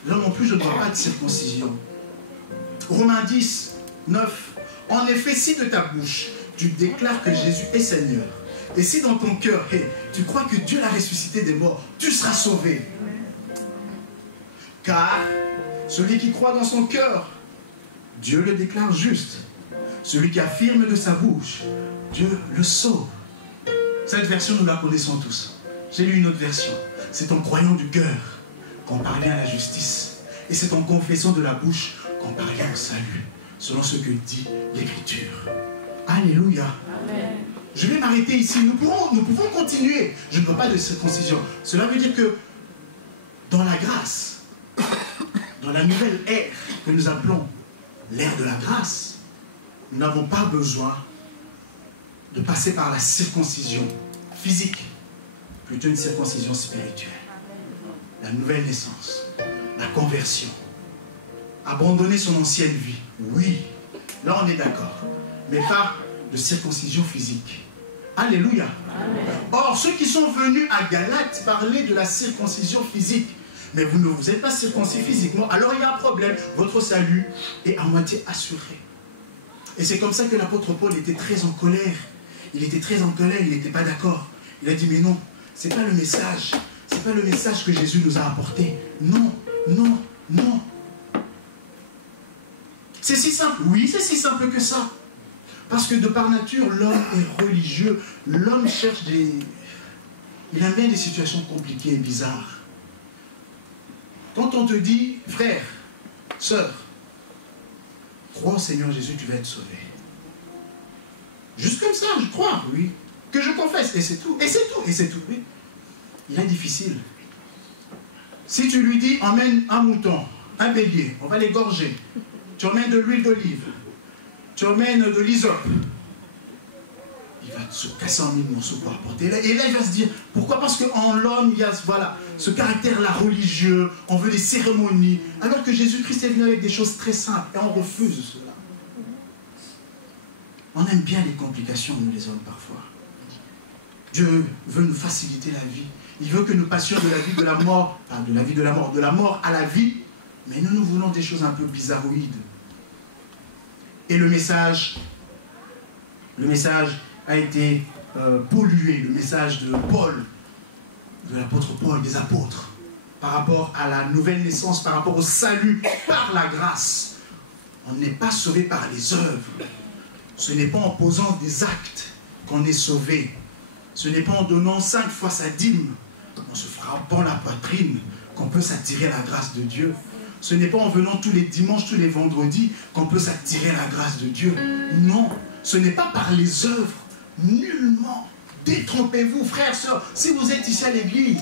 Là non plus, je ne dois pas de circoncision. Romains 10, 9. En effet, si de ta bouche, tu déclares que Jésus est Seigneur, et si dans ton cœur, tu crois que Dieu l'a ressuscité des morts, tu seras sauvé. Car celui qui croit dans son cœur, Dieu le déclare juste. Celui qui affirme de sa bouche, Dieu le sauve. Cette version, nous la connaissons tous. J'ai lu une autre version. C'est en croyant du cœur qu'on parvient à la justice. Et c'est en confessant de la bouche qu'on parvient au salut. selon ce que dit l'Écriture. Alléluia. Amen. Je vais m'arrêter ici. Nous pouvons continuer. Je ne veux pas de circoncision. Cela veut dire que dans la grâce, dans la nouvelle ère que nous appelons l'ère de la grâce, nous n'avons pas besoin de passer par la circoncision physique, plutôt une circoncision spirituelle. La nouvelle naissance, la conversion, abandonner son ancienne vie. Oui, là on est d'accord, mais pas de circoncision physique. Alléluia. Amen. Or, ceux qui sont venus à Galate parlaient de la circoncision physique. Mais vous ne vous êtes pas circoncis physiquement, alors il y a un problème. Votre salut est à moitié assuré. Et c'est comme ça que l'apôtre Paul était très en colère. Il était très en colère, il n'était pas d'accord. Il a dit, mais non, ce n'est pas le message. Ce n'est pas le message que Jésus nous a apporté. Non, non, non. C'est si simple. Oui, c'est si simple que ça. Parce que de par nature, l'homme est religieux. L'homme cherche des... Il aime bien des situations compliquées et bizarres. Quand on te dit, frère, sœur, crois au Seigneur Jésus, tu vas être sauvé. Juste comme ça, je crois, oui. Que je confesse, et c'est tout, et c'est tout, et c'est tout, oui. Il est difficile. Si tu lui dis, emmène un mouton, un bélier, on va l'égorger. Tu emmènes de l'huile d'olive, tu emmènes de l'hysope. Il va se casser en mille morceaux pour apporter. Et là, il va se dire, pourquoi? Parce qu'en l'homme, il y a voilà, ce caractère-là religieux, on veut des cérémonies, alors que Jésus-Christ est venu avec des choses très simples, et on refuse cela. On aime bien les complications, nous les hommes, parfois. Dieu veut nous faciliter la vie. Il veut que nous passions de la vie de la mort, de la vie de la mort, de la mort à la vie, mais nous voulons des choses un peu bizarroïdes. Et le message a été pollué, le message de Paul, de l'apôtre Paul, des apôtres, par rapport à la nouvelle naissance, par rapport au salut par la grâce. On n'est pas sauvé par les œuvres. Ce n'est pas en posant des actes qu'on est sauvé. Ce n'est pas en donnant 5 fois sa dîme, en se frappant la poitrine, qu'on peut s'attirer la grâce de Dieu. Ce n'est pas en venant tous les dimanches, tous les vendredis, qu'on peut s'attirer la grâce de Dieu. Non, ce n'est pas par les œuvres. Nullement. Détrompez-vous, frères, sœurs. Si vous êtes ici à l'église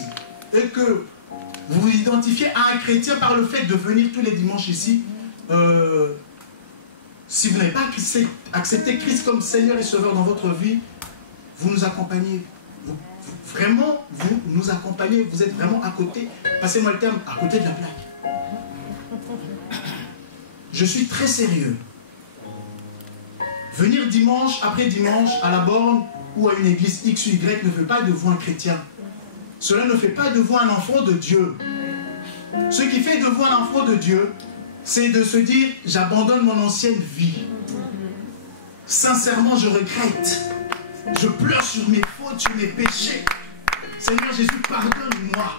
et que vous vous identifiez à un chrétien par le fait de venir tous les dimanches ici, si vous n'avez pas accepté Christ comme Seigneur et Sauveur dans votre vie, vous nous accompagnez. Vraiment, vous nous accompagnez. Vous êtes vraiment à côté, passez-moi le terme, à côté de la plaque. Je suis très sérieux. Venir dimanche après dimanche à la borne ou à une église X ou Y ne fait pas de vous un chrétien. Cela ne fait pas de vous un enfant de Dieu. Ce qui fait de vous un enfant de Dieu, c'est de se dire, j'abandonne mon ancienne vie. Sincèrement, je regrette. Je pleure sur mes fautes, sur mes péchés. Seigneur Jésus, pardonne-moi.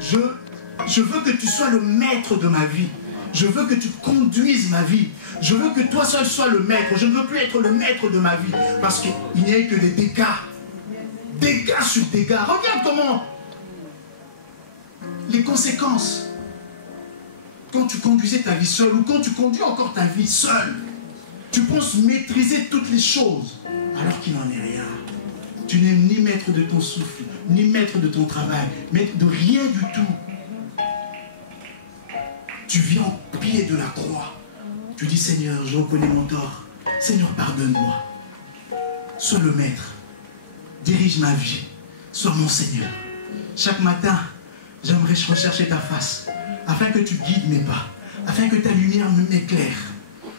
Je veux que tu sois le maître de ma vie. Je veux que tu conduises ma vie. Je veux que toi seul sois le maître. Je ne veux plus être le maître de ma vie. Parce qu'il n'y a eu que des dégâts. Dégâts sur dégâts. Regarde comment les conséquences. Quand tu conduisais ta vie seule ou quand tu conduis encore ta vie seule, tu penses maîtriser toutes les choses alors qu'il n'en est rien. Tu n'es ni maître de ton souffle, ni maître de ton travail, maître de rien du tout. Tu vis au pied de la croix. Tu dis, Seigneur, je reconnais mon tort. Seigneur, pardonne-moi. Sois le maître. Dirige ma vie. Sois mon Seigneur. Chaque matin, j'aimerais rechercher ta face, afin que tu guides mes pas, afin que ta lumière m'éclaire.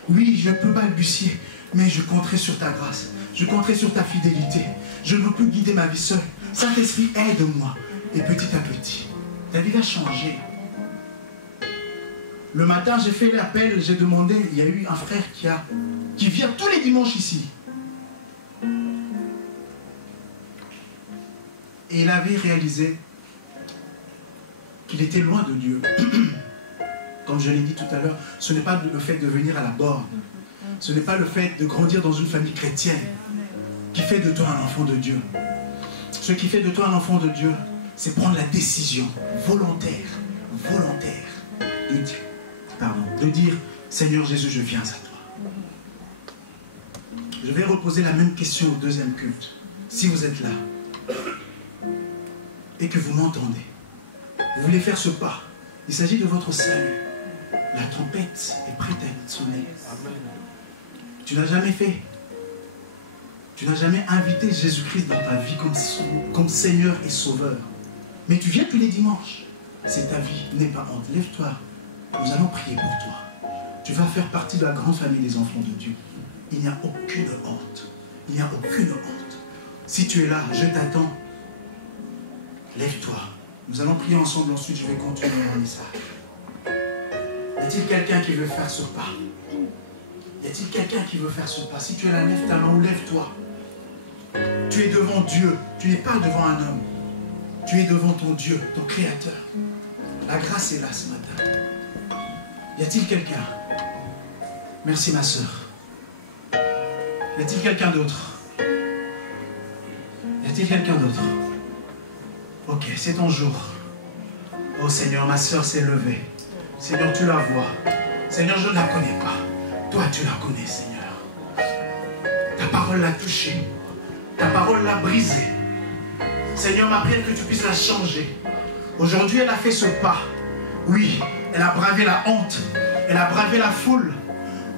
Oui, je peux balbutier, mais je compterai sur ta grâce. Je compterai sur ta fidélité. Je ne veux plus guider ma vie seule. Saint-Esprit, aide-moi. Et petit à petit, ta vie va changer. Le matin, j'ai fait l'appel, j'ai demandé, il y a eu un frère qui vient tous les dimanches ici. Et il avait réalisé qu'il était loin de Dieu. Comme je l'ai dit tout à l'heure, ce n'est pas le fait de venir à la borne. Ce n'est pas le fait de grandir dans une famille chrétienne qui fait de toi un enfant de Dieu. Ce qui fait de toi un enfant de Dieu, c'est prendre la décision volontaire, de dire, Seigneur Jésus, je viens à toi. Je vais reposer la même question au deuxième culte. Si vous êtes là et que vous m'entendez, vous voulez faire ce pas, il s'agit de votre salut. La tempête est prête à sonner. Tu n'as jamais fait. Tu n'as jamais invité Jésus-Christ dans ta vie comme Seigneur et Sauveur. Mais tu viens tous les dimanches. C'est ta vie, n'aie pas honte. Lève-toi. Nous allons prier pour toi. Tu vas faire partie de la grande famille des enfants de Dieu. Il n'y a aucune honte. Il n'y a aucune honte. Si tu es là, je t'attends. Lève-toi. Nous allons prier ensemble. Ensuite, je vais continuer mon message. Y a-t-il quelqu'un qui veut faire ce pas? Y a-t-il quelqu'un qui veut faire ce pas? Si tu es là, lève ta main ou lève-toi. Tu es devant Dieu. Tu n'es pas devant un homme. Tu es devant ton Dieu, ton Créateur. La grâce est là ce matin. Y a-t-il quelqu'un? Merci ma soeur. Y a-t-il quelqu'un d'autre? Y a-t-il quelqu'un d'autre? Ok, c'est ton jour. Oh Seigneur, ma soeur s'est levée. Seigneur, tu la vois. Seigneur, je ne la connais pas. Toi, tu la connais, Seigneur. Ta parole l'a touchée. Ta parole l'a brisée. Seigneur, ma prière que tu puisses la changer. Aujourd'hui, elle a fait ce pas. Oui, elle a bravé la honte. Elle a bravé la foule.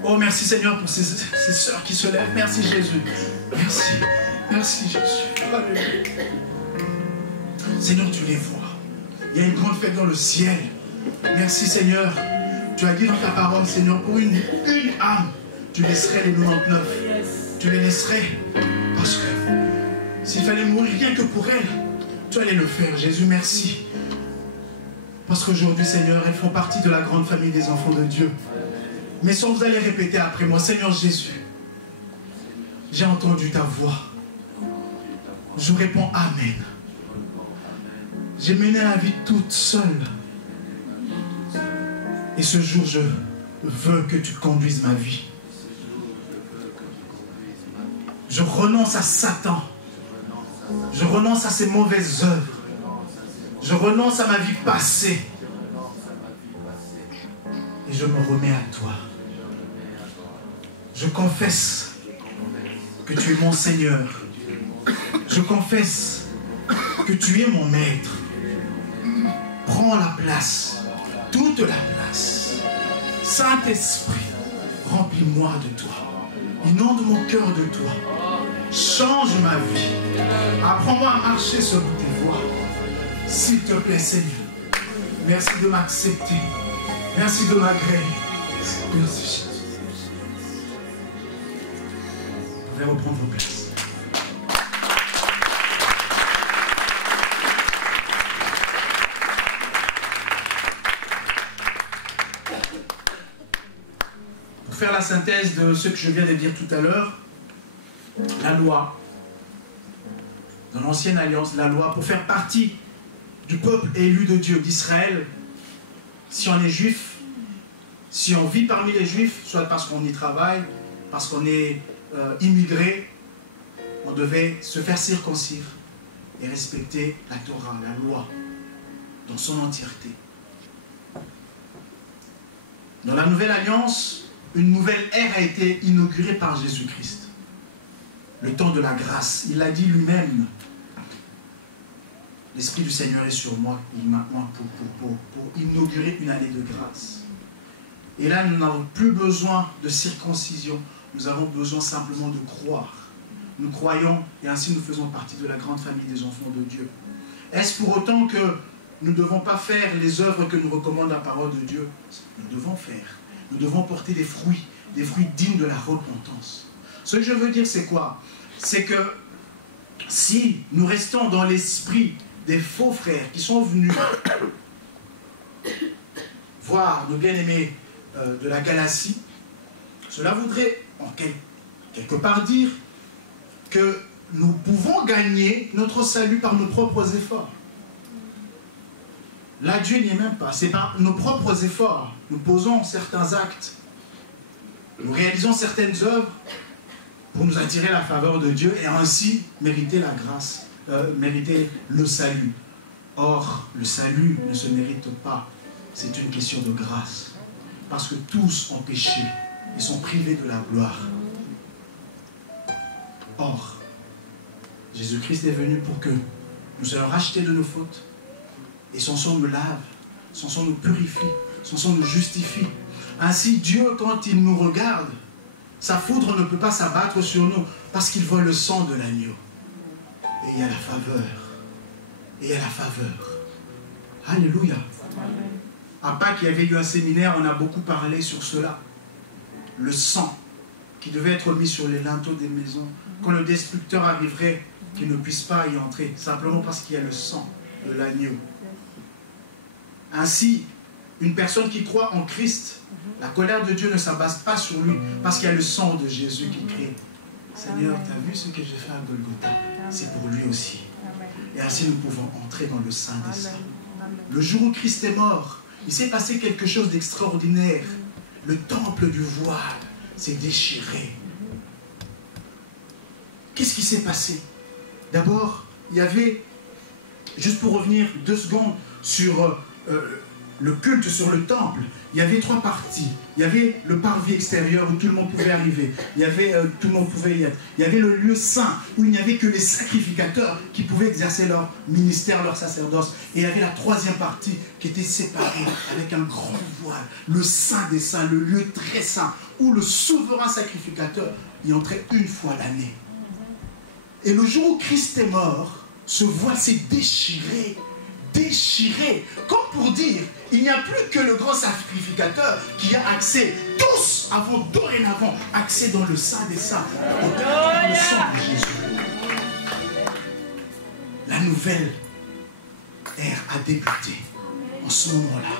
Oh, merci Seigneur pour ces sœurs qui se lèvent. Merci Jésus. Merci. Merci Jésus. Alléluia. Seigneur, tu les vois. Il y a une grande fête dans le ciel. Merci Seigneur. Tu as dit dans ta parole, Seigneur, pour une âme, tu laisserais les 99. Tu les laisserais. Parce que s'il fallait mourir rien que pour elles, tu allais le faire. Jésus, merci. Parce qu'aujourd'hui, Seigneur, elles font partie de la grande famille des enfants de Dieu. Mais si vous allez répéter après moi, Seigneur Jésus, j'ai entendu ta voix. Je réponds Amen. J'ai mené la vie toute seule. Et ce jour, je veux que tu conduises ma vie. Je renonce à Satan. Je renonce à ses mauvaises œuvres. Je renonce à ma vie passée. Et je me remets à toi. Je confesse que tu es mon Seigneur. Je confesse que tu es mon Maître. Prends la place, toute la place. Saint-Esprit, remplis-moi de toi. Inonde mon cœur de toi. Change ma vie. Apprends-moi à marcher sur tes voies. S'il te plaît, Seigneur. Merci de m'accepter. Merci de m'agréer. Merci, Jésus. Vous pouvez reprendre vos places. Pour faire la synthèse de ce que je viens de dire tout à l'heure, la loi, dans l'ancienne alliance, la loi, pour faire partie du peuple élu de Dieu, d'Israël, si on est juif, si on vit parmi les juifs, soit parce qu'on y travaille, parce qu'on est immigré, on devait se faire circoncire et respecter la Torah, la loi, dans son entièreté. Dans la nouvelle alliance, une nouvelle ère a été inaugurée par Jésus-Christ. Le temps de la grâce. Il l'a dit lui-même. L'Esprit du Seigneur est sur moi pour inaugurer une année de grâce. Et là, nous n'avons plus besoin de circoncision. Nous avons besoin simplement de croire. Nous croyons et ainsi nous faisons partie de la grande famille des enfants de Dieu. Est-ce pour autant que nous ne devons pas faire les œuvres que nous recommande la parole de Dieu? Nous devons faire. Nous devons porter des fruits dignes de la repentance. Ce que je veux dire, c'est quoi? C'est que si nous restons dans l'esprit des faux frères qui sont venus voir nos bien-aimés de la Galatie, cela voudrait en quelque part dire que nous pouvons gagner notre salut par nos propres efforts. Là, Dieu n'y est même pas. C'est par nos propres efforts. Nous posons certains actes. Nous réalisons certaines œuvres pour nous attirer la faveur de Dieu et ainsi mériter la grâce, mériter le salut. Or, le salut ne se mérite pas. C'est une question de grâce. Parce que tous ont péché et sont privés de la gloire. Or, Jésus-Christ est venu pour que nous soyons rachetés de nos fautes. Et son sang nous lave, son sang nous purifie, son sang nous justifie. Ainsi, Dieu, quand il nous regarde, sa foudre ne peut pas s'abattre sur nous parce qu'il voit le sang de l'agneau. Et il y a la faveur. Et il y a la faveur. Alléluia. À Pâques, il y avait eu un séminaire, on a beaucoup parlé sur cela. Le sang qui devait être mis sur les linteaux des maisons. Quand le destructeur arriverait, qu'il ne puisse pas y entrer, simplement parce qu'il y a le sang de l'agneau. Ainsi, une personne qui croit en Christ, la colère de Dieu ne s'abat pas sur lui, parce qu'il y a le sang de Jésus qui crie. Seigneur, tu as vu ce que j'ai fait à Golgotha? C'est pour lui aussi. Et ainsi, nous pouvons entrer dans le Saint des Saints. Le jour où Christ est mort, il s'est passé quelque chose d'extraordinaire. Le temple du voile s'est déchiré. Qu'est-ce qui s'est passé? D'abord, il y avait, juste pour revenir 2 secondes sur le culte sur le temple, il y avait 3 parties. Il y avait le parvis extérieur où tout le monde pouvait arriver. Il y avait, tout le monde pouvait y être. Il y avait le lieu saint où il n'y avait que les sacrificateurs qui pouvaient exercer leur ministère, leur sacerdoce. Et il y avait la 3e partie qui était séparée avec un grand voile. Le saint des saints, le lieu très saint où le souverain sacrificateur y entrait une fois l'année. Et le jour où Christ est mort, ce voile s'est déchiré. Déchiré, comme pour dire, il n'y a plus que le grand sacrificateur qui a accès. Tous avons dorénavant accès dans le Saint des Saints, au travers du sang de Jésus. La nouvelle ère a débuté. En ce moment-là,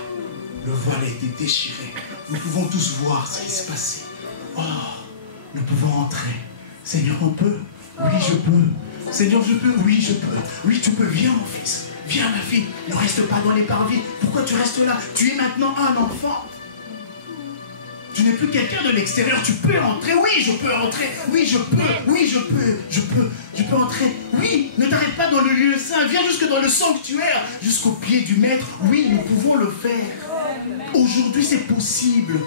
le voile a été déchiré. Nous pouvons tous voir ce qui se passait. Oh, nous pouvons entrer. Seigneur, on peut? Oui, je peux. Seigneur, je peux? Oui, je peux. Oui, tu peux. Viens, mon fils. Viens, ma fille. Ne reste pas dans les parvis. Pourquoi tu restes là? Tu es maintenant un enfant. Tu n'es plus quelqu'un de l'extérieur. Tu peux entrer. Oui, je peux entrer. Oui, je peux. Oui, je peux. Je peux entrer. Oui, ne t'arrête pas dans le lieu saint. Viens jusque dans le sanctuaire, jusqu'au pied du maître. Oui, nous pouvons le faire. Aujourd'hui, c'est possible.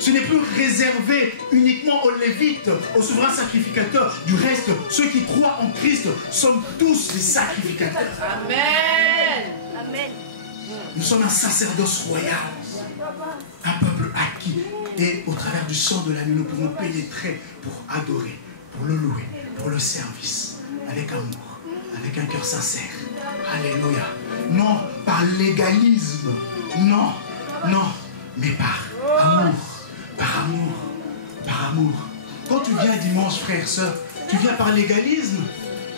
Ce n'est plus réservé uniquement aux Lévites, aux souverains sacrificateurs. Du reste, ceux qui croient en Christ sommes tous des sacrificateurs. Amen. Amen. Nous sommes un sacerdoce royal, un peuple acquis. Et au travers du sang de l'agneau, nous pouvons pénétrer pour adorer, pour le louer, pour le service, avec amour, avec un cœur sincère. Alléluia. Non par légalisme, non, mais par amour. Par amour, par amour. Quand tu viens dimanche, frère, sœur, tu viens par légalisme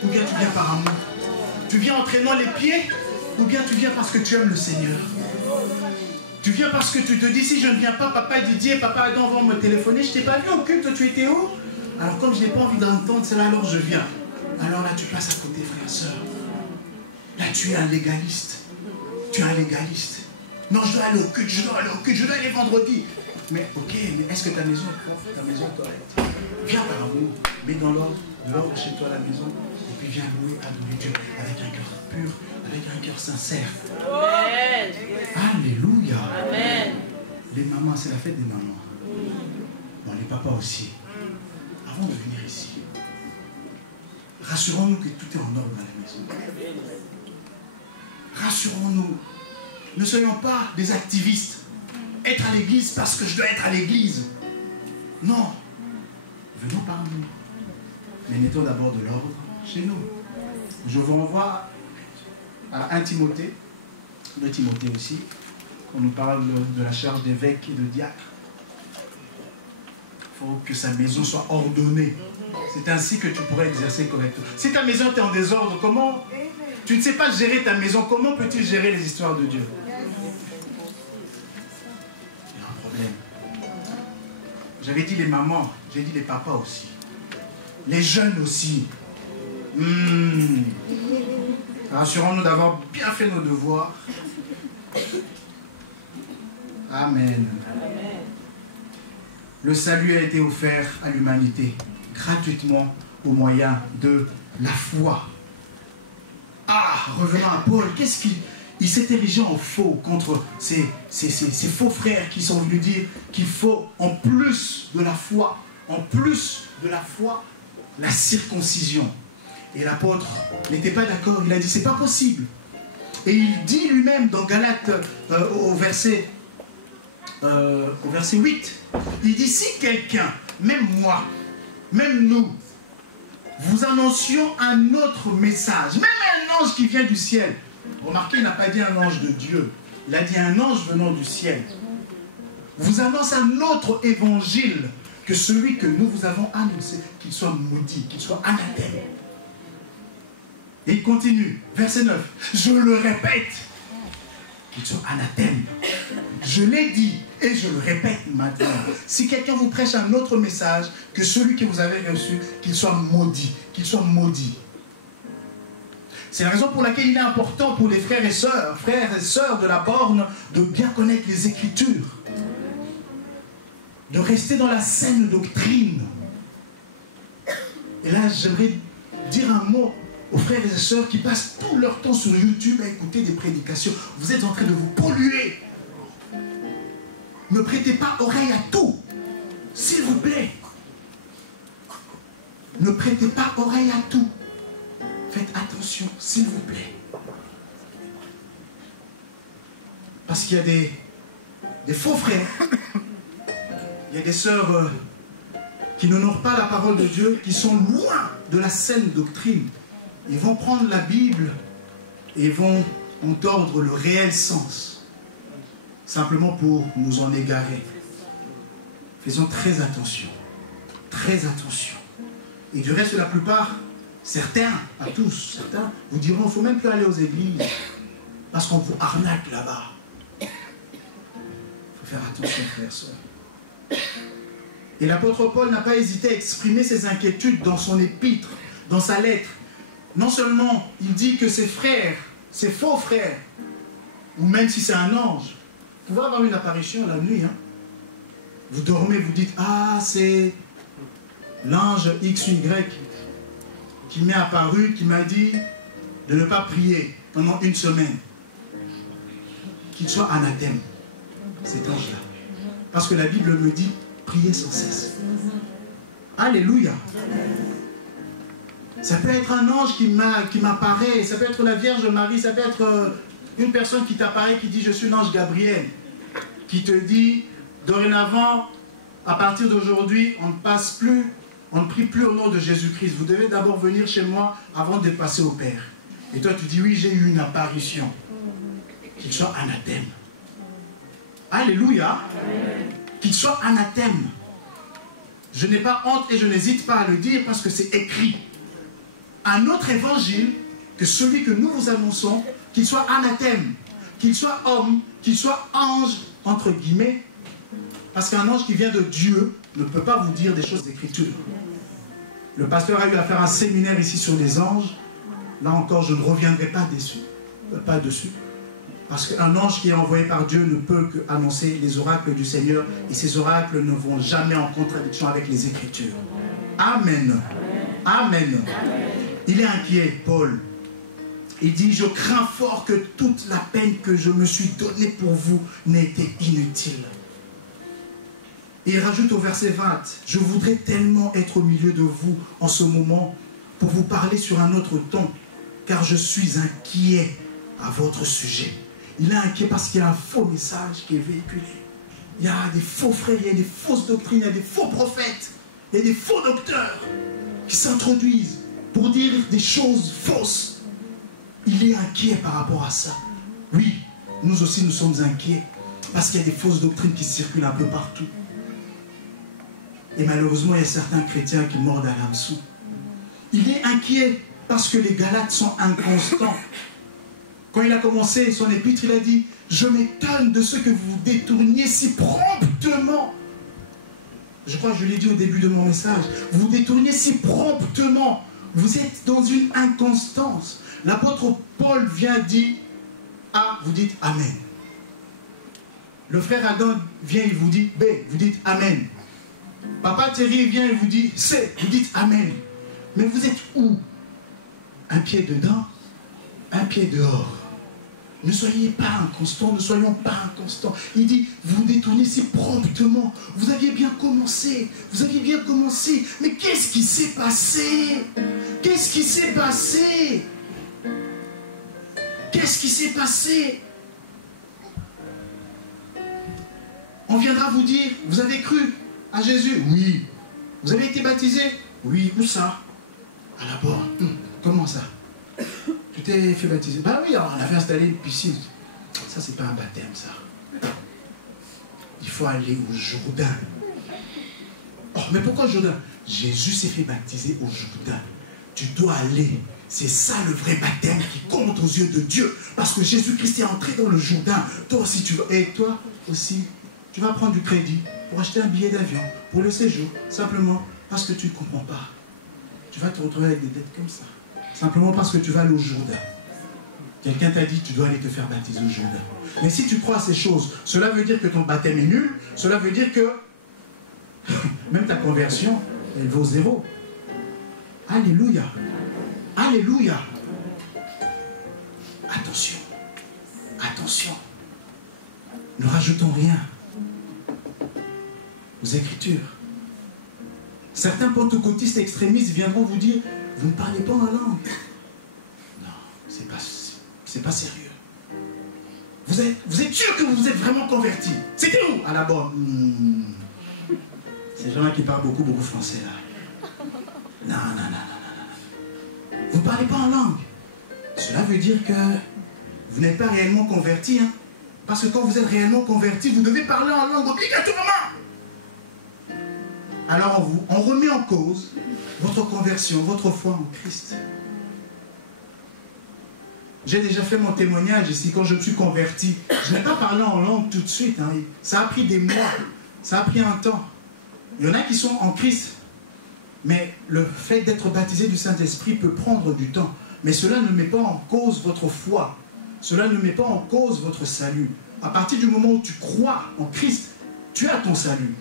ou bien tu viens par amour? Tu viens en traînant les pieds ou bien tu viens parce que tu aimes le Seigneur? Tu viens parce que tu te dis, si je ne viens pas, papa Didier, papa Adam vont me téléphoner, je t'ai pas vu au culte, tu étais où? Alors comme je n'ai pas envie d'entendre cela, alors je viens. Alors là, tu passes à côté, frère, sœur. Là, tu es un légaliste. Tu es un légaliste. Non, je dois aller au culte, je dois aller vendredi. Mais ok, mais est-ce que ta maison est propre, ta maison est correcte? Viens par amour, mets dans l'ordre chez toi à la maison, et puis viens louer, adorer Dieu avec un cœur pur, avec un cœur sincère. Amen. Alléluia. Amen. Les mamans, c'est la fête des mamans. Bon, les papas aussi. Avant de venir ici, rassurons-nous que tout est en ordre à la maison. Rassurons-nous. Ne soyons pas des activistes. Être à l'église parce que je dois être à l'église. Non. Venons par nous. Mais mettons d'abord de l'ordre chez nous. Je vous renvoie à 1 Timothée, de Timothée aussi, on nous parle de la charge d'évêque et de diacre. Il faut que sa maison soit ordonnée. C'est ainsi que tu pourrais exercer correctement. Si ta maison est en désordre, comment? Tu ne sais pas gérer ta maison, comment peux-tu gérer les histoires de Dieu? J'avais dit les mamans, j'ai dit les papas aussi. Les jeunes aussi. Rassurons-nous d'avoir bien fait nos devoirs. Amen. Le salut a été offert à l'humanité gratuitement au moyen de la foi. Ah, revenons à Paul, qu'est-ce qu'il... Il s'est érigé en faux contre ces faux frères qui sont venus dire qu'il faut, en plus de la foi, la circoncision. Et l'apôtre n'était pas d'accord. Il a dit, c'est pas possible. Et il dit lui-même dans Galates, au verset 8, il dit, si quelqu'un, même moi, même nous, vous annoncions un autre message, même un ange qui vient du ciel. Remarquez, il n'a pas dit un ange de Dieu. Il a dit un ange venant du ciel. Vous annonce un autre évangile que celui que nous vous avons annoncé, qu'il soit maudit, qu'il soit anathème. Et il continue, verset 9. Je le répète, qu'il soit anathème. Je l'ai dit et je le répète maintenant. Si quelqu'un vous prêche un autre message que celui que vous avez reçu, qu'il soit maudit, qu'il soit maudit. C'est la raison pour laquelle il est important pour les frères et sœurs de la borne, de bien connaître les Écritures, de rester dans la saine doctrine. Et là, j'aimerais dire un mot aux frères et sœurs qui passent tout leur temps sur YouTube à écouter des prédications. Vous êtes en train de vous polluer. Ne prêtez pas oreille à tout, s'il vous plaît. Ne prêtez pas oreille à tout. Faites attention, s'il vous plaît. Parce qu'il y a des faux frères. Il y a des sœurs qui n'honorent pas la parole de Dieu, qui sont loin de la saine doctrine. Ils vont prendre la Bible et vont en tordre le réel sens, simplement pour nous en égarer. Faisons très attention. Très attention. Et du reste, la plupart, certains, pas tous, certains vous diront, il ne faut même plus aller aux églises, parce qu'on vous arnaque là-bas. Il faut faire attention, frères et sœurs. Et l'apôtre Paul n'a pas hésité à exprimer ses inquiétudes dans son épître, dans sa lettre. Non seulement il dit que ses frères, ses faux frères, ou même si c'est un ange, vous pouvez avoir une apparition la nuit. Hein. Vous dormez, vous dites, ah, c'est l'ange XY qui m'est apparu, qui m'a dit de ne pas prier pendant une semaine. Qu'il soit anathème, cet ange-là. Parce que la Bible me dit, priez sans cesse. Alléluia. Ça peut être un ange qui m'apparaît, ça peut être la Vierge Marie, ça peut être une personne qui t'apparaît, qui dit, je suis l'ange Gabriel, qui te dit, dorénavant, à partir d'aujourd'hui, on ne prie plus au nom de Jésus-Christ. Vous devez d'abord venir chez moi avant de passer au Père. Et toi, tu dis, oui, j'ai eu une apparition. Qu'il soit anathème. Alléluia. Qu'il soit anathème. Je n'ai pas honte et je n'hésite pas à le dire parce que c'est écrit. Un autre évangile que celui que nous vous annonçons, qu'il soit anathème, qu'il soit homme, qu'il soit ange, entre guillemets, parce qu'un ange qui vient de Dieu ne peut pas vous dire des choses d'Écriture. Le pasteur a eu à faire un séminaire ici sur les anges. Là encore, je ne reviendrai pas dessus. Parce qu'un ange qui est envoyé par Dieu ne peut qu'annoncer les oracles du Seigneur. Et ces oracles ne vont jamais en contradiction avec les Écritures. Amen. Amen. Il est inquiet, Paul. Il dit, je crains fort que toute la peine que je me suis donnée pour vous n'ait été inutile. Et il rajoute au verset 20, je voudrais tellement être au milieu de vous en ce moment pour vous parler sur un autre ton, car je suis inquiet à votre sujet. Il est inquiet parce qu'il y a un faux message qui est véhiculé. Il y a des faux frères, il y a des fausses doctrines, il y a des faux prophètes, il y a des faux docteurs qui s'introduisent pour dire des choses fausses. Il est inquiet par rapport à ça. Oui, nous aussi nous sommes inquiets parce qu'il y a des fausses doctrines qui circulent un peu partout. Et malheureusement, il y a certains chrétiens qui mordent à l'hameçon. Il est inquiet parce que les Galates sont inconstants. Quand il a commencé son épître, il a dit « Je m'étonne de ce que vous vous détourniez si promptement. » Je crois que je l'ai dit au début de mon message. Vous vous détourniez si promptement. Vous êtes dans une inconstance. L'apôtre Paul vient dire A, vous dites Amen. Le frère Adam vient, il vous dit B, vous dites Amen. Papa Thierry vient et vous dit C, vous dites Amen. Mais vous êtes où? Un pied dedans, un pied dehors. Ne soyez pas inconstants, ne soyons pas inconstants. Il dit, vous vous détournez si promptement. Vous aviez bien commencé, Mais qu'est-ce qui s'est passé? Qu'est-ce qui s'est passé? Qu'est-ce qui s'est passé? On viendra vous dire, vous avez cru à Jésus? Oui. Vous avez été baptisé? Oui. Où ça? À la borne. Comment ça? Tu t'es fait baptiser? Ben oui, alors on avait installé une piscine. Ça, c'est pas un baptême, ça. Il faut aller au Jourdain. Oh, mais pourquoi Jourdain? Jésus s'est fait baptiser au Jourdain. Tu dois aller. C'est ça le vrai baptême qui compte aux yeux de Dieu. Parce que Jésus-Christ est entré dans le Jourdain. Toi aussi, tu vas. Et toi aussi, tu vas prendre du crédit pour acheter un billet d'avion pour le séjour. Simplement parce que tu ne comprends pas. Tu vas te retrouver avec des dettes comme ça. Simplement parce que tu vas aller au Jourdain. Quelqu'un t'a dit, tu dois aller te faire baptiser au Jourdain. Mais si tu crois à ces choses, cela veut dire que ton baptême est nul. Cela veut dire que même ta conversion, elle vaut 0. Alléluia. Alléluia. Attention. Attention. Ne rajoutons rien aux Écritures. Certains pentecôtistes extrémistes viendront vous dire, vous ne parlez pas en langue. Non, c'est pas sérieux. Vous êtes sûr que vous vous êtes vraiment convertis? C'était où? À la borne. Ces gens-là qui parlent beaucoup français là. Non. Vous ne parlez pas en langue. Cela veut dire que vous n'êtes pas réellement convertis. Hein? Parce que quand vous êtes réellement convertis, vous devez parler en langue obligatoirement. Alors on remet en cause votre conversion, votre foi en Christ. J'ai déjà fait mon témoignage ici quand je me suis converti. Je n'ai pas parlé en langue tout de suite. Hein. Ça a pris des mois. Ça a pris un temps. Il y en a qui sont en Christ. Mais le fait d'être baptisé du Saint-Esprit peut prendre du temps. Mais cela ne met pas en cause votre foi. Cela ne met pas en cause votre salut. À partir du moment où tu crois en Christ, tu as ton salut.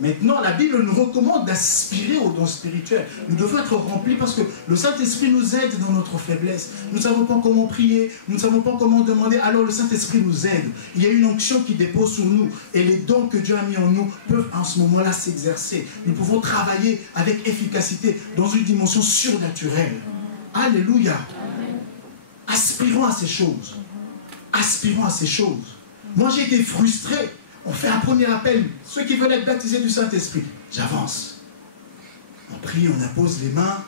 Maintenant, la Bible nous recommande d'aspirer aux dons spirituels. Nous devons être remplis parce que le Saint-Esprit nous aide dans notre faiblesse. Nous ne savons pas comment prier, nous ne savons pas comment demander, alors le Saint-Esprit nous aide. Il y a une onction qui dépose sur nous et les dons que Dieu a mis en nous peuvent en ce moment-là s'exercer. Nous pouvons travailler avec efficacité dans une dimension surnaturelle. Alléluia. Aspirons à ces choses. Aspirons à ces choses. Moi, j'ai été frustré. On fait un premier appel. Ceux qui veulent être baptisés du Saint-Esprit, j'avance. On prie, on impose les mains.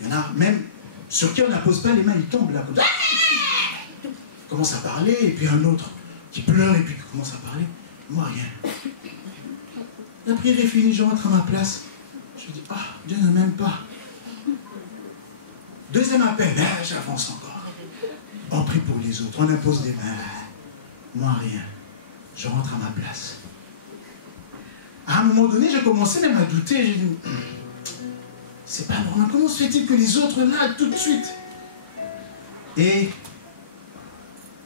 Il y en a même sur qui on n'impose pas les mains, ils tombent là. Ils commencent à parler, et puis un autre qui pleure, et puis qui commence à parler. Moi, rien. La prière est finie, je rentre à ma place. Je dis, ah, Dieu ne m'aime pas. Deuxième appel, j'avance encore. On prie pour les autres, on impose des mains. Moi, rien. Je rentre à ma place. À un moment donné, j'ai commencé même à douter. J'ai dit, c'est pas normal. Comment se fait-il que les autres là, tout de suite? Et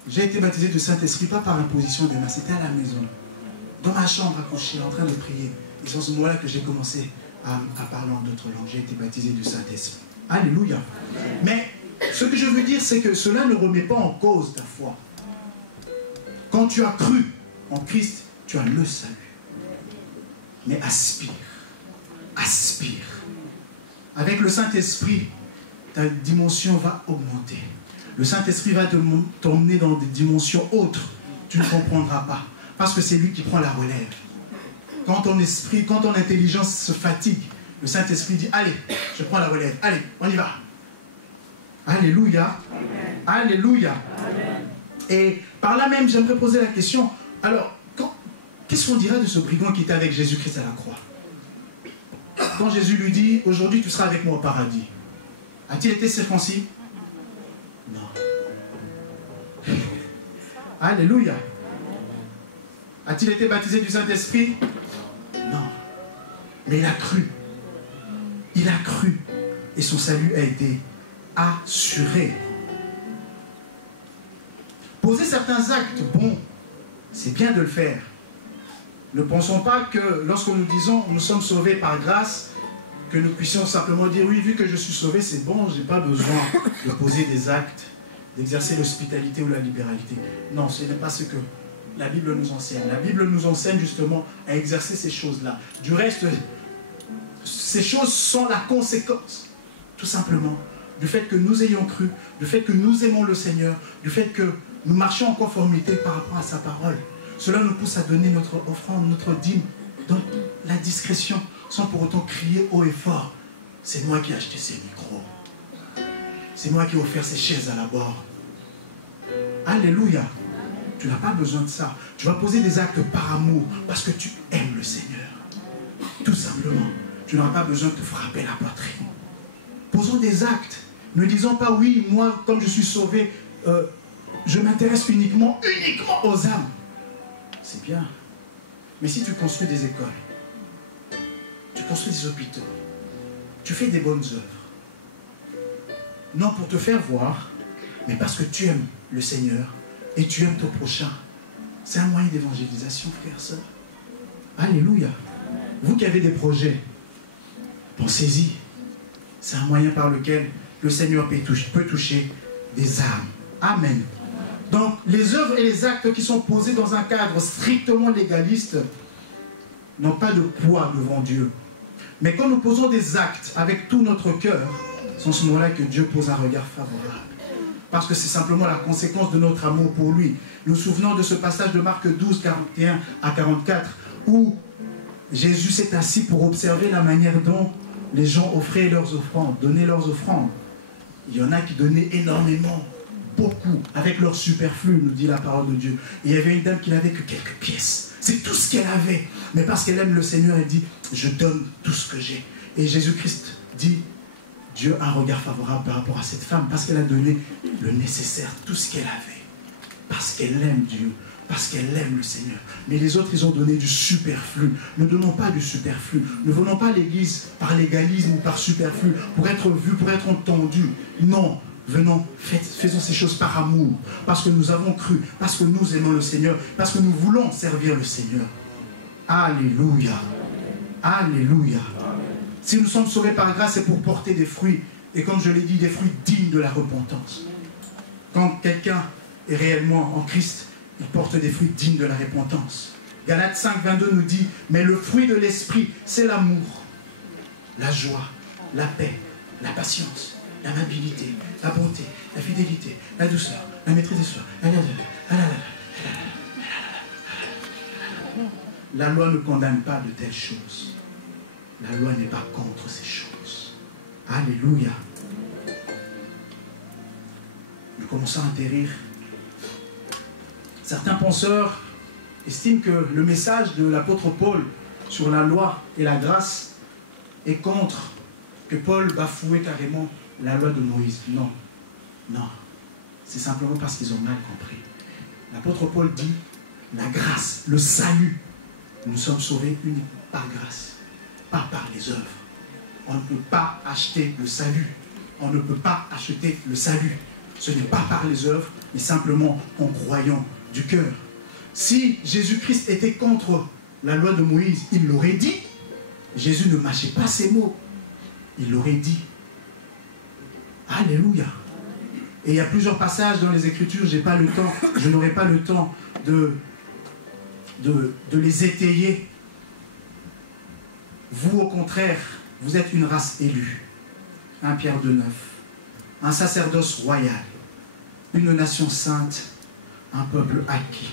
j'ai été baptisé de Saint-Esprit, pas par imposition de main, c'était à la maison. Dans ma chambre à coucher, en train de prier. Et c'est en ce moment-là que j'ai commencé à parler en d'autres langues. J'ai été baptisé du Saint-Esprit. Alléluia. Mais ce que je veux dire, c'est que cela ne remet pas en cause ta foi. Quand tu as cru en Christ, tu as le salut. Mais aspire. Aspire. Avec le Saint-Esprit, ta dimension va augmenter. Le Saint-Esprit va t'emmener dans des dimensions autres. Tu ne comprendras pas. Parce que c'est lui qui prend la relève. Quand ton esprit, quand ton intelligence se fatigue, le Saint-Esprit dit, allez, je prends la relève. Allez, on y va. Alléluia. Alléluia. Et par là même, j'aimerais poser la question, alors, qu'est-ce qu'on dirait de ce brigand qui était avec Jésus-Christ à la croix? Quand Jésus lui dit, aujourd'hui tu seras avec moi au paradis, a-t-il été circoncis? Non. Alléluia. A-t-il été baptisé du Saint-Esprit? Non. Mais il a cru. Il a cru. Et son salut a été assuré. Poser certains actes bons, c'est bien de le faire. Ne pensons pas que lorsque nous disons nous sommes sauvés par grâce, que nous puissions simplement dire oui, vu que je suis sauvé, c'est bon, je n'ai pas besoin de poser des actes d'exercer l'hospitalité ou la libéralité. Non, ce n'est pas ce que la Bible nous enseigne. La Bible nous enseigne justement à exercer ces choses-là. Du reste, ces choses sont la conséquence, tout simplement, du fait que nous ayons cru, du fait que nous aimons le Seigneur, du fait que nous marchons en conformité par rapport à sa parole. Cela nous pousse à donner notre offrande, notre dîme, dans la discrétion, sans pour autant crier haut et fort. C'est moi qui ai acheté ces micros. C'est moi qui ai offert ces chaises à la barre. Alléluia. Tu n'as pas besoin de ça. Tu vas poser des actes par amour, parce que tu aimes le Seigneur. Tout simplement. Tu n'auras pas besoin de te frapper la poitrine. Posons des actes. Ne disons pas, oui, moi, comme je suis sauvé, je m'intéresse uniquement aux âmes. C'est bien. Mais si tu construis des écoles, tu construis des hôpitaux, tu fais des bonnes œuvres, non pour te faire voir, mais parce que tu aimes le Seigneur et tu aimes ton prochain, c'est un moyen d'évangélisation, frères et sœurs. Alléluia. Vous qui avez des projets, pensez-y. C'est un moyen par lequel le Seigneur peut toucher des âmes. Amen. Donc, les œuvres et les actes qui sont posés dans un cadre strictement légaliste n'ont pas de poids devant Dieu. Mais quand nous posons des actes avec tout notre cœur, c'est en ce moment-là que Dieu pose un regard favorable. Parce que c'est simplement la conséquence de notre amour pour lui. Nous nous souvenons de ce passage de Marc 12, 41 à 44, où Jésus s'est assis pour observer la manière dont les gens offraient leurs offrandes, donnaient leurs offrandes. Il y en a qui donnaient énormément, beaucoup, avec leur superflu, nous dit la parole de Dieu. Et il y avait une dame qui n'avait que quelques pièces. C'est tout ce qu'elle avait. Mais parce qu'elle aime le Seigneur, elle dit, je donne tout ce que j'ai. Et Jésus-Christ dit, Dieu a un regard favorable par rapport à cette femme, parce qu'elle a donné le nécessaire, tout ce qu'elle avait. Parce qu'elle aime Dieu, parce qu'elle aime le Seigneur. Mais les autres, ils ont donné du superflu. Ne donnons pas du superflu. Ne venons pas à l'église par légalisme ou par superflu, pour être vus, pour être entendus. Non. Venons, faisons ces choses par amour, parce que nous avons cru, parce que nous aimons le Seigneur, parce que nous voulons servir le Seigneur. Alléluia. Alléluia. Si nous sommes sauvés par grâce, c'est pour porter des fruits. Et comme je l'ai dit, des fruits dignes de la repentance. Quand quelqu'un est réellement en Christ, il porte des fruits dignes de la repentance. Galates 5, 22 nous dit, mais le fruit de l'esprit, c'est l'amour, la joie, la paix, la patience, l'amabilité, la bonté, la fidélité, la douceur, la maîtrise des soins. La loi ne condamne pas de telles choses. La loi n'est pas contre ces choses. Alléluia. Nous commençons à atterrir. Certains penseurs estiment que le message de l'apôtre Paul sur la loi et la grâce est contre, que Paul bafouait carrément la loi de Moïse. Non, non. C'est simplement parce qu'ils ont mal compris. L'apôtre Paul dit, la grâce, le salut, nous sommes sauvés uniquement par grâce, pas par les œuvres. On ne peut pas acheter le salut. On ne peut pas acheter le salut. Ce n'est pas par les œuvres, mais simplement en croyant du cœur. Si Jésus-Christ était contre la loi de Moïse, il l'aurait dit. Jésus ne mâchait pas ses mots. Il l'aurait dit. Alléluia. Et il y a plusieurs passages dans les Écritures, je n'aurai pas le temps de les étayer. Vous, au contraire, vous êtes une race élue. 1 Pierre 2,9. Un sacerdoce royal, une nation sainte, un peuple acquis,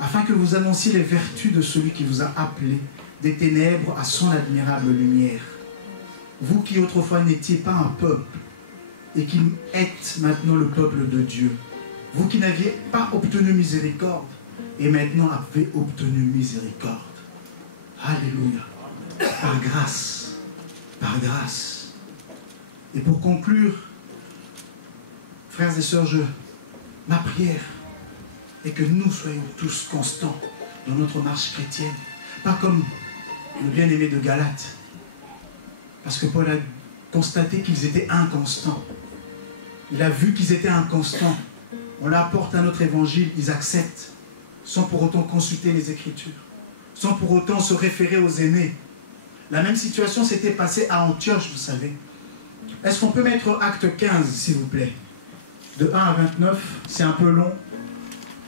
afin que vous annonciez les vertus de celui qui vous a appelé des ténèbres à son admirable lumière. Vous qui autrefois n'étiez pas un peuple, et qui êtes maintenant le peuple de Dieu. Vous qui n'aviez pas obtenu miséricorde, et maintenant avez obtenu miséricorde. Alléluia. Par grâce. Par grâce. Et pour conclure, frères et sœurs, ma prière est que nous soyons tous constants dans notre marche chrétienne. Pas comme le bien-aimé de Galates. Parce que Paul a constaté qu'ils étaient inconstants. Il a vu qu'ils étaient inconstants. On leur apporte un autre évangile, ils acceptent, sans pour autant consulter les Écritures, sans pour autant se référer aux aînés. La même situation s'était passée à Antioche, vous savez. Est-ce qu'on peut mettre acte 15, s'il vous plaît? de 1 à 29. C'est un peu long,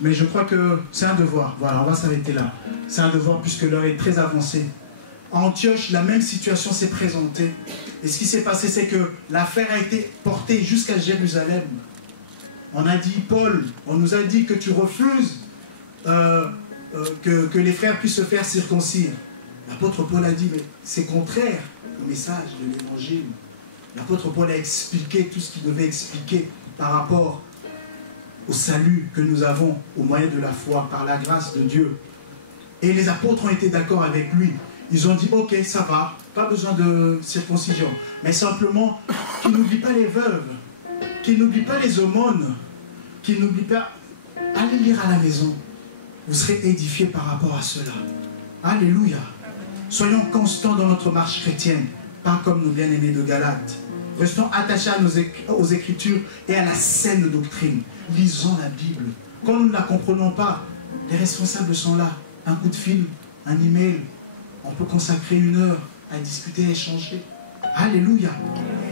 mais je crois que c'est un devoir. Voilà, on va s'arrêter là. C'est un devoir puisque l'heure est très avancée. À Antioche, la même situation s'est présentée. Et ce qui s'est passé, c'est que l'affaire a été portée jusqu'à Jérusalem. On a dit, Paul, on nous a dit que tu refuses que les frères puissent se faire circoncire. L'apôtre Paul a dit, mais c'est contraire au message de l'évangile. L'apôtre Paul a expliqué tout ce qu'il devait expliquer par rapport au salut que nous avons au moyen de la foi, par la grâce de Dieu. Et les apôtres ont été d'accord avec lui. Ils ont dit, ok, ça va, pas besoin de circoncision. Mais simplement, qu'il n'oublie pas les veuves, qu'il n'oublie pas les aumônes, qu'il n'oublie pas... Allez lire à la maison. Vous serez édifiés par rapport à cela. Alléluia. Soyons constants dans notre marche chrétienne, pas comme nos bien-aimés de Galates. Restons attachés aux Écritures et à la saine doctrine. Lisons la Bible. Quand nous ne la comprenons pas, les responsables sont là. Un coup de fil, un email. On peut consacrer 1 heure à discuter, à échanger. Alléluia.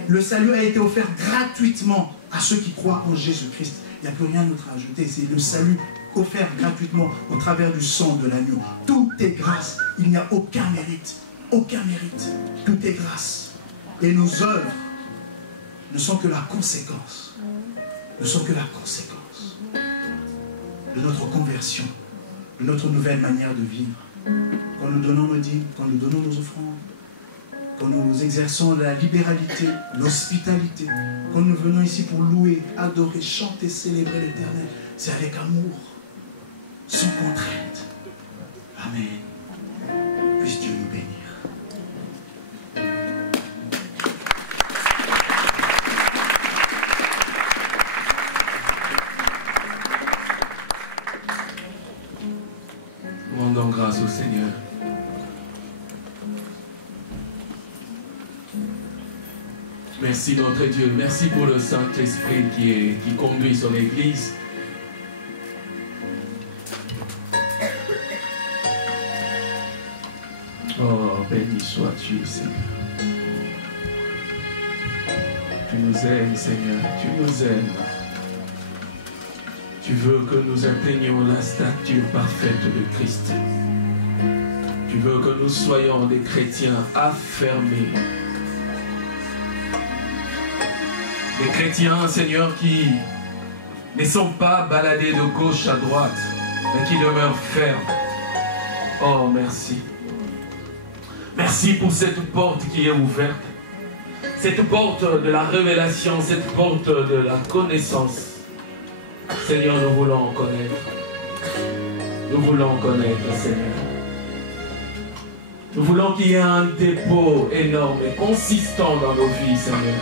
Le salut a été offert gratuitement à ceux qui croient en Jésus-Christ. Il n'y a plus rien d'autre à ajouter. C'est le salut offert gratuitement au travers du sang de l'agneau. Tout est grâce. Il n'y a aucun mérite. Aucun mérite. Tout est grâce. Et nos œuvres ne sont que la conséquence. Ne sont que la conséquence de notre conversion, de notre nouvelle manière de vivre. Quand nous donnons nos dîmes, quand nous donnons nos offrandes, quand nous exerçons la libéralité, l'hospitalité, quand nous venons ici pour louer, adorer, chanter, célébrer l'Éternel, c'est avec amour, sans contrainte. Amen. Puisse Dieu nous bénir. Rendons grâce au Seigneur. Merci notre Dieu, merci pour le Saint-Esprit qui conduit son Église. Oh, béni sois-tu, Seigneur. Tu nous aimes, Seigneur, tu nous aimes. Tu veux que nous atteignions la stature parfaite de Christ. Tu veux que nous soyons des chrétiens affermés. Des chrétiens, Seigneur, qui ne sont pas baladés de gauche à droite, mais qui demeurent fermes. Oh, merci. Merci pour cette porte qui est ouverte. Cette porte de la révélation, cette porte de la connaissance. Seigneur, nous voulons connaître. Nous voulons connaître, Seigneur. Nous voulons qu'il y ait un dépôt énorme et consistant dans nos vies, Seigneur.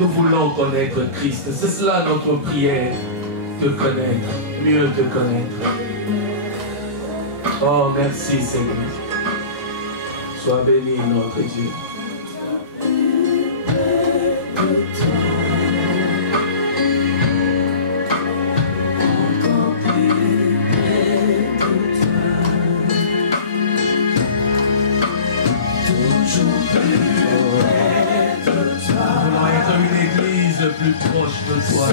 Nous voulons connaître Christ. C'est cela notre prière. Te connaître, mieux te connaître. Oh, merci, Seigneur. Sois béni, notre Dieu. Plus proche de toi,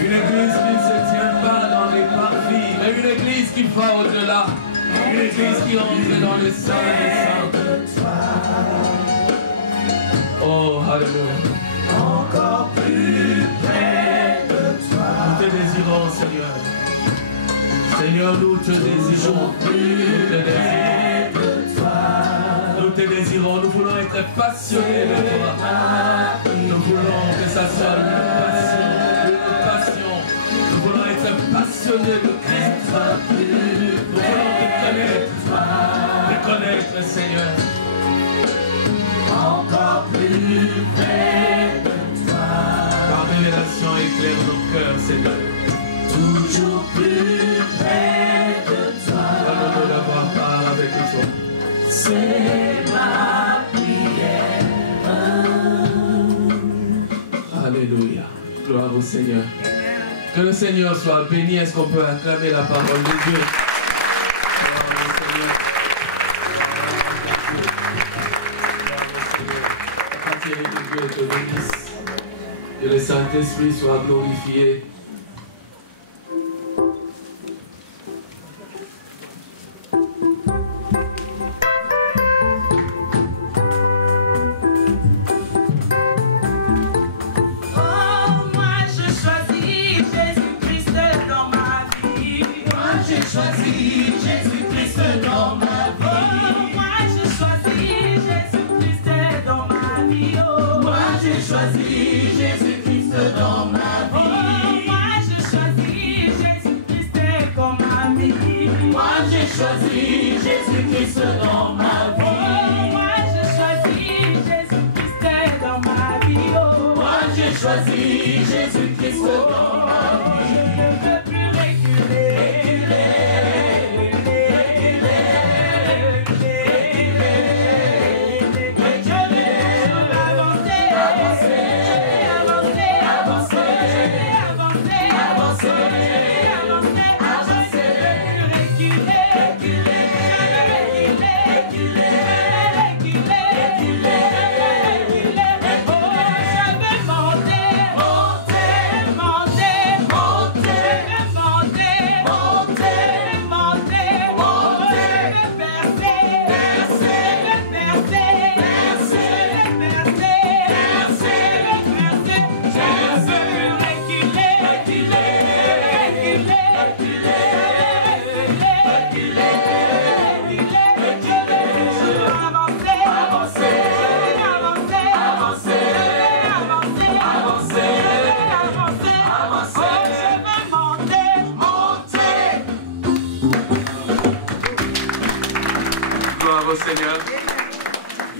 une église qui ne se tient pas dans les parvis, mais une église qui va au-delà, une église qui entre dans le sein des saints. Oh, alléluia. Encore plus près de toi. Nous te désirons, Seigneur. Seigneur, nous te désirons. Nous te désirons. Nous te désirons, nous voulons être passionnés de toi. Nous voulons que ça soit une passion. Nous voulons être passionnés de Christ. Nous voulons te connaître, Seigneur. Encore plus près de toi. Ta révélation éclaire nos cœurs, Seigneur. Toujours plus près de toi. Donne-nous d'avoir part avec toi. C'est ma prière. Alléluia. Gloire au Seigneur. Que le Seigneur soit béni. Est-ce qu'on peut acclamer la parole de Dieu? Gloire au Seigneur. Gloire au Seigneur. La pâté de Dieu te bénisse. Que le Saint-Esprit soit glorifié. Choisis Jésus-Christ dans ma vie. Moi j'ai choisi Jésus-Christ dans ma vie. Moi j'ai choisi Jésus-Christ dans ma vie. Je ne veux plus reculer. Seigneur.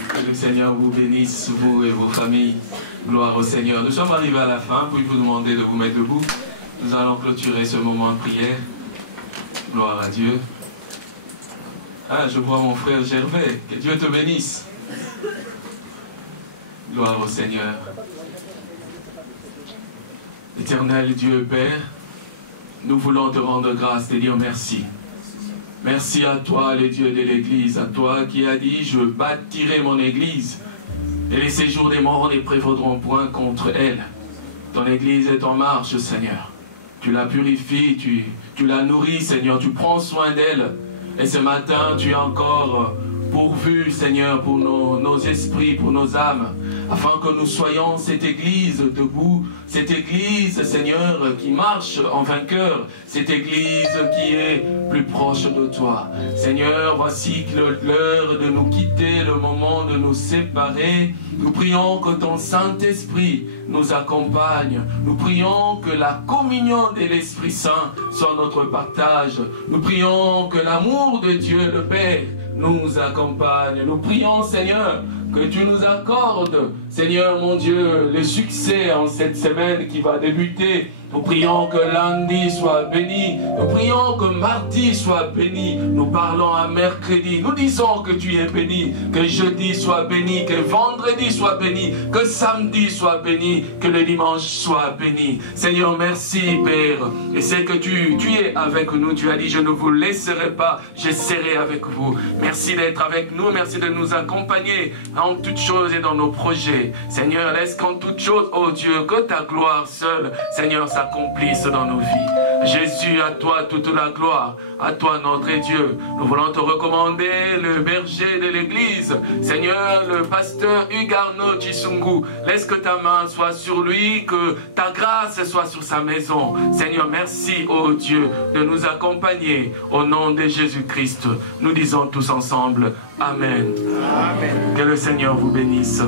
Que le Seigneur vous bénisse, vous et vos familles. Gloire au Seigneur. Nous sommes arrivés à la fin. Puis vous demander de vous mettre debout. Nous allons clôturer ce moment de prière. Gloire à Dieu. Ah, je vois mon frère Gervais. Que Dieu te bénisse. Gloire au Seigneur. Éternel Dieu Père, nous voulons te rendre grâce et dire merci. Merci à toi, le Dieu de l'Église, à toi qui as dit, je bâtirai mon Église, et les séjours des morts ne prévaudront point contre elle. Ton Église est en marche, Seigneur. Tu la purifies, tu la nourris, Seigneur, tu prends soin d'elle. Et ce matin, tu es encore pourvu, Seigneur, pour nos esprits, pour nos âmes, afin que nous soyons cette Église debout, cette Église, Seigneur, qui marche en vainqueur, cette Église qui est plus proche de toi. Seigneur, voici l'heure de nous quitter, le moment de nous séparer. Nous prions que ton Saint-Esprit nous accompagne. Nous prions que la communion de l'Esprit Saint soit notre partage. Nous prions que l'amour de Dieu le Père nous accompagne. Nous prions, Seigneur, que tu nous accordes, Seigneur mon Dieu, le succès en cette semaine qui va débuter. Nous prions que lundi soit béni. Nous prions que mardi soit béni. Nous parlons à mercredi. Nous disons que tu es béni. Que jeudi soit béni. Que vendredi soit béni. Que samedi soit béni. Que le dimanche soit béni. Seigneur, merci Père. Et c'est que tu es avec nous. Tu as dit, je ne vous laisserai pas. Je serai avec vous. Merci d'être avec nous. Merci de nous accompagner en toutes choses et dans nos projets. Seigneur, laisse qu'en toutes choses, oh Dieu, que ta gloire seule, Seigneur, s'accomplisse dans nos vies. Jésus, à toi toute la gloire, à toi notre Dieu. Nous voulons te recommander le berger de l'église, Seigneur, le pasteur Hugues Arnaud Chisungu. Laisse que ta main soit sur lui, que ta grâce soit sur sa maison. Seigneur, merci, oh Dieu, de nous accompagner au nom de Jésus-Christ. Nous disons tous ensemble, Amen. Amen. Que le Seigneur vous bénisse.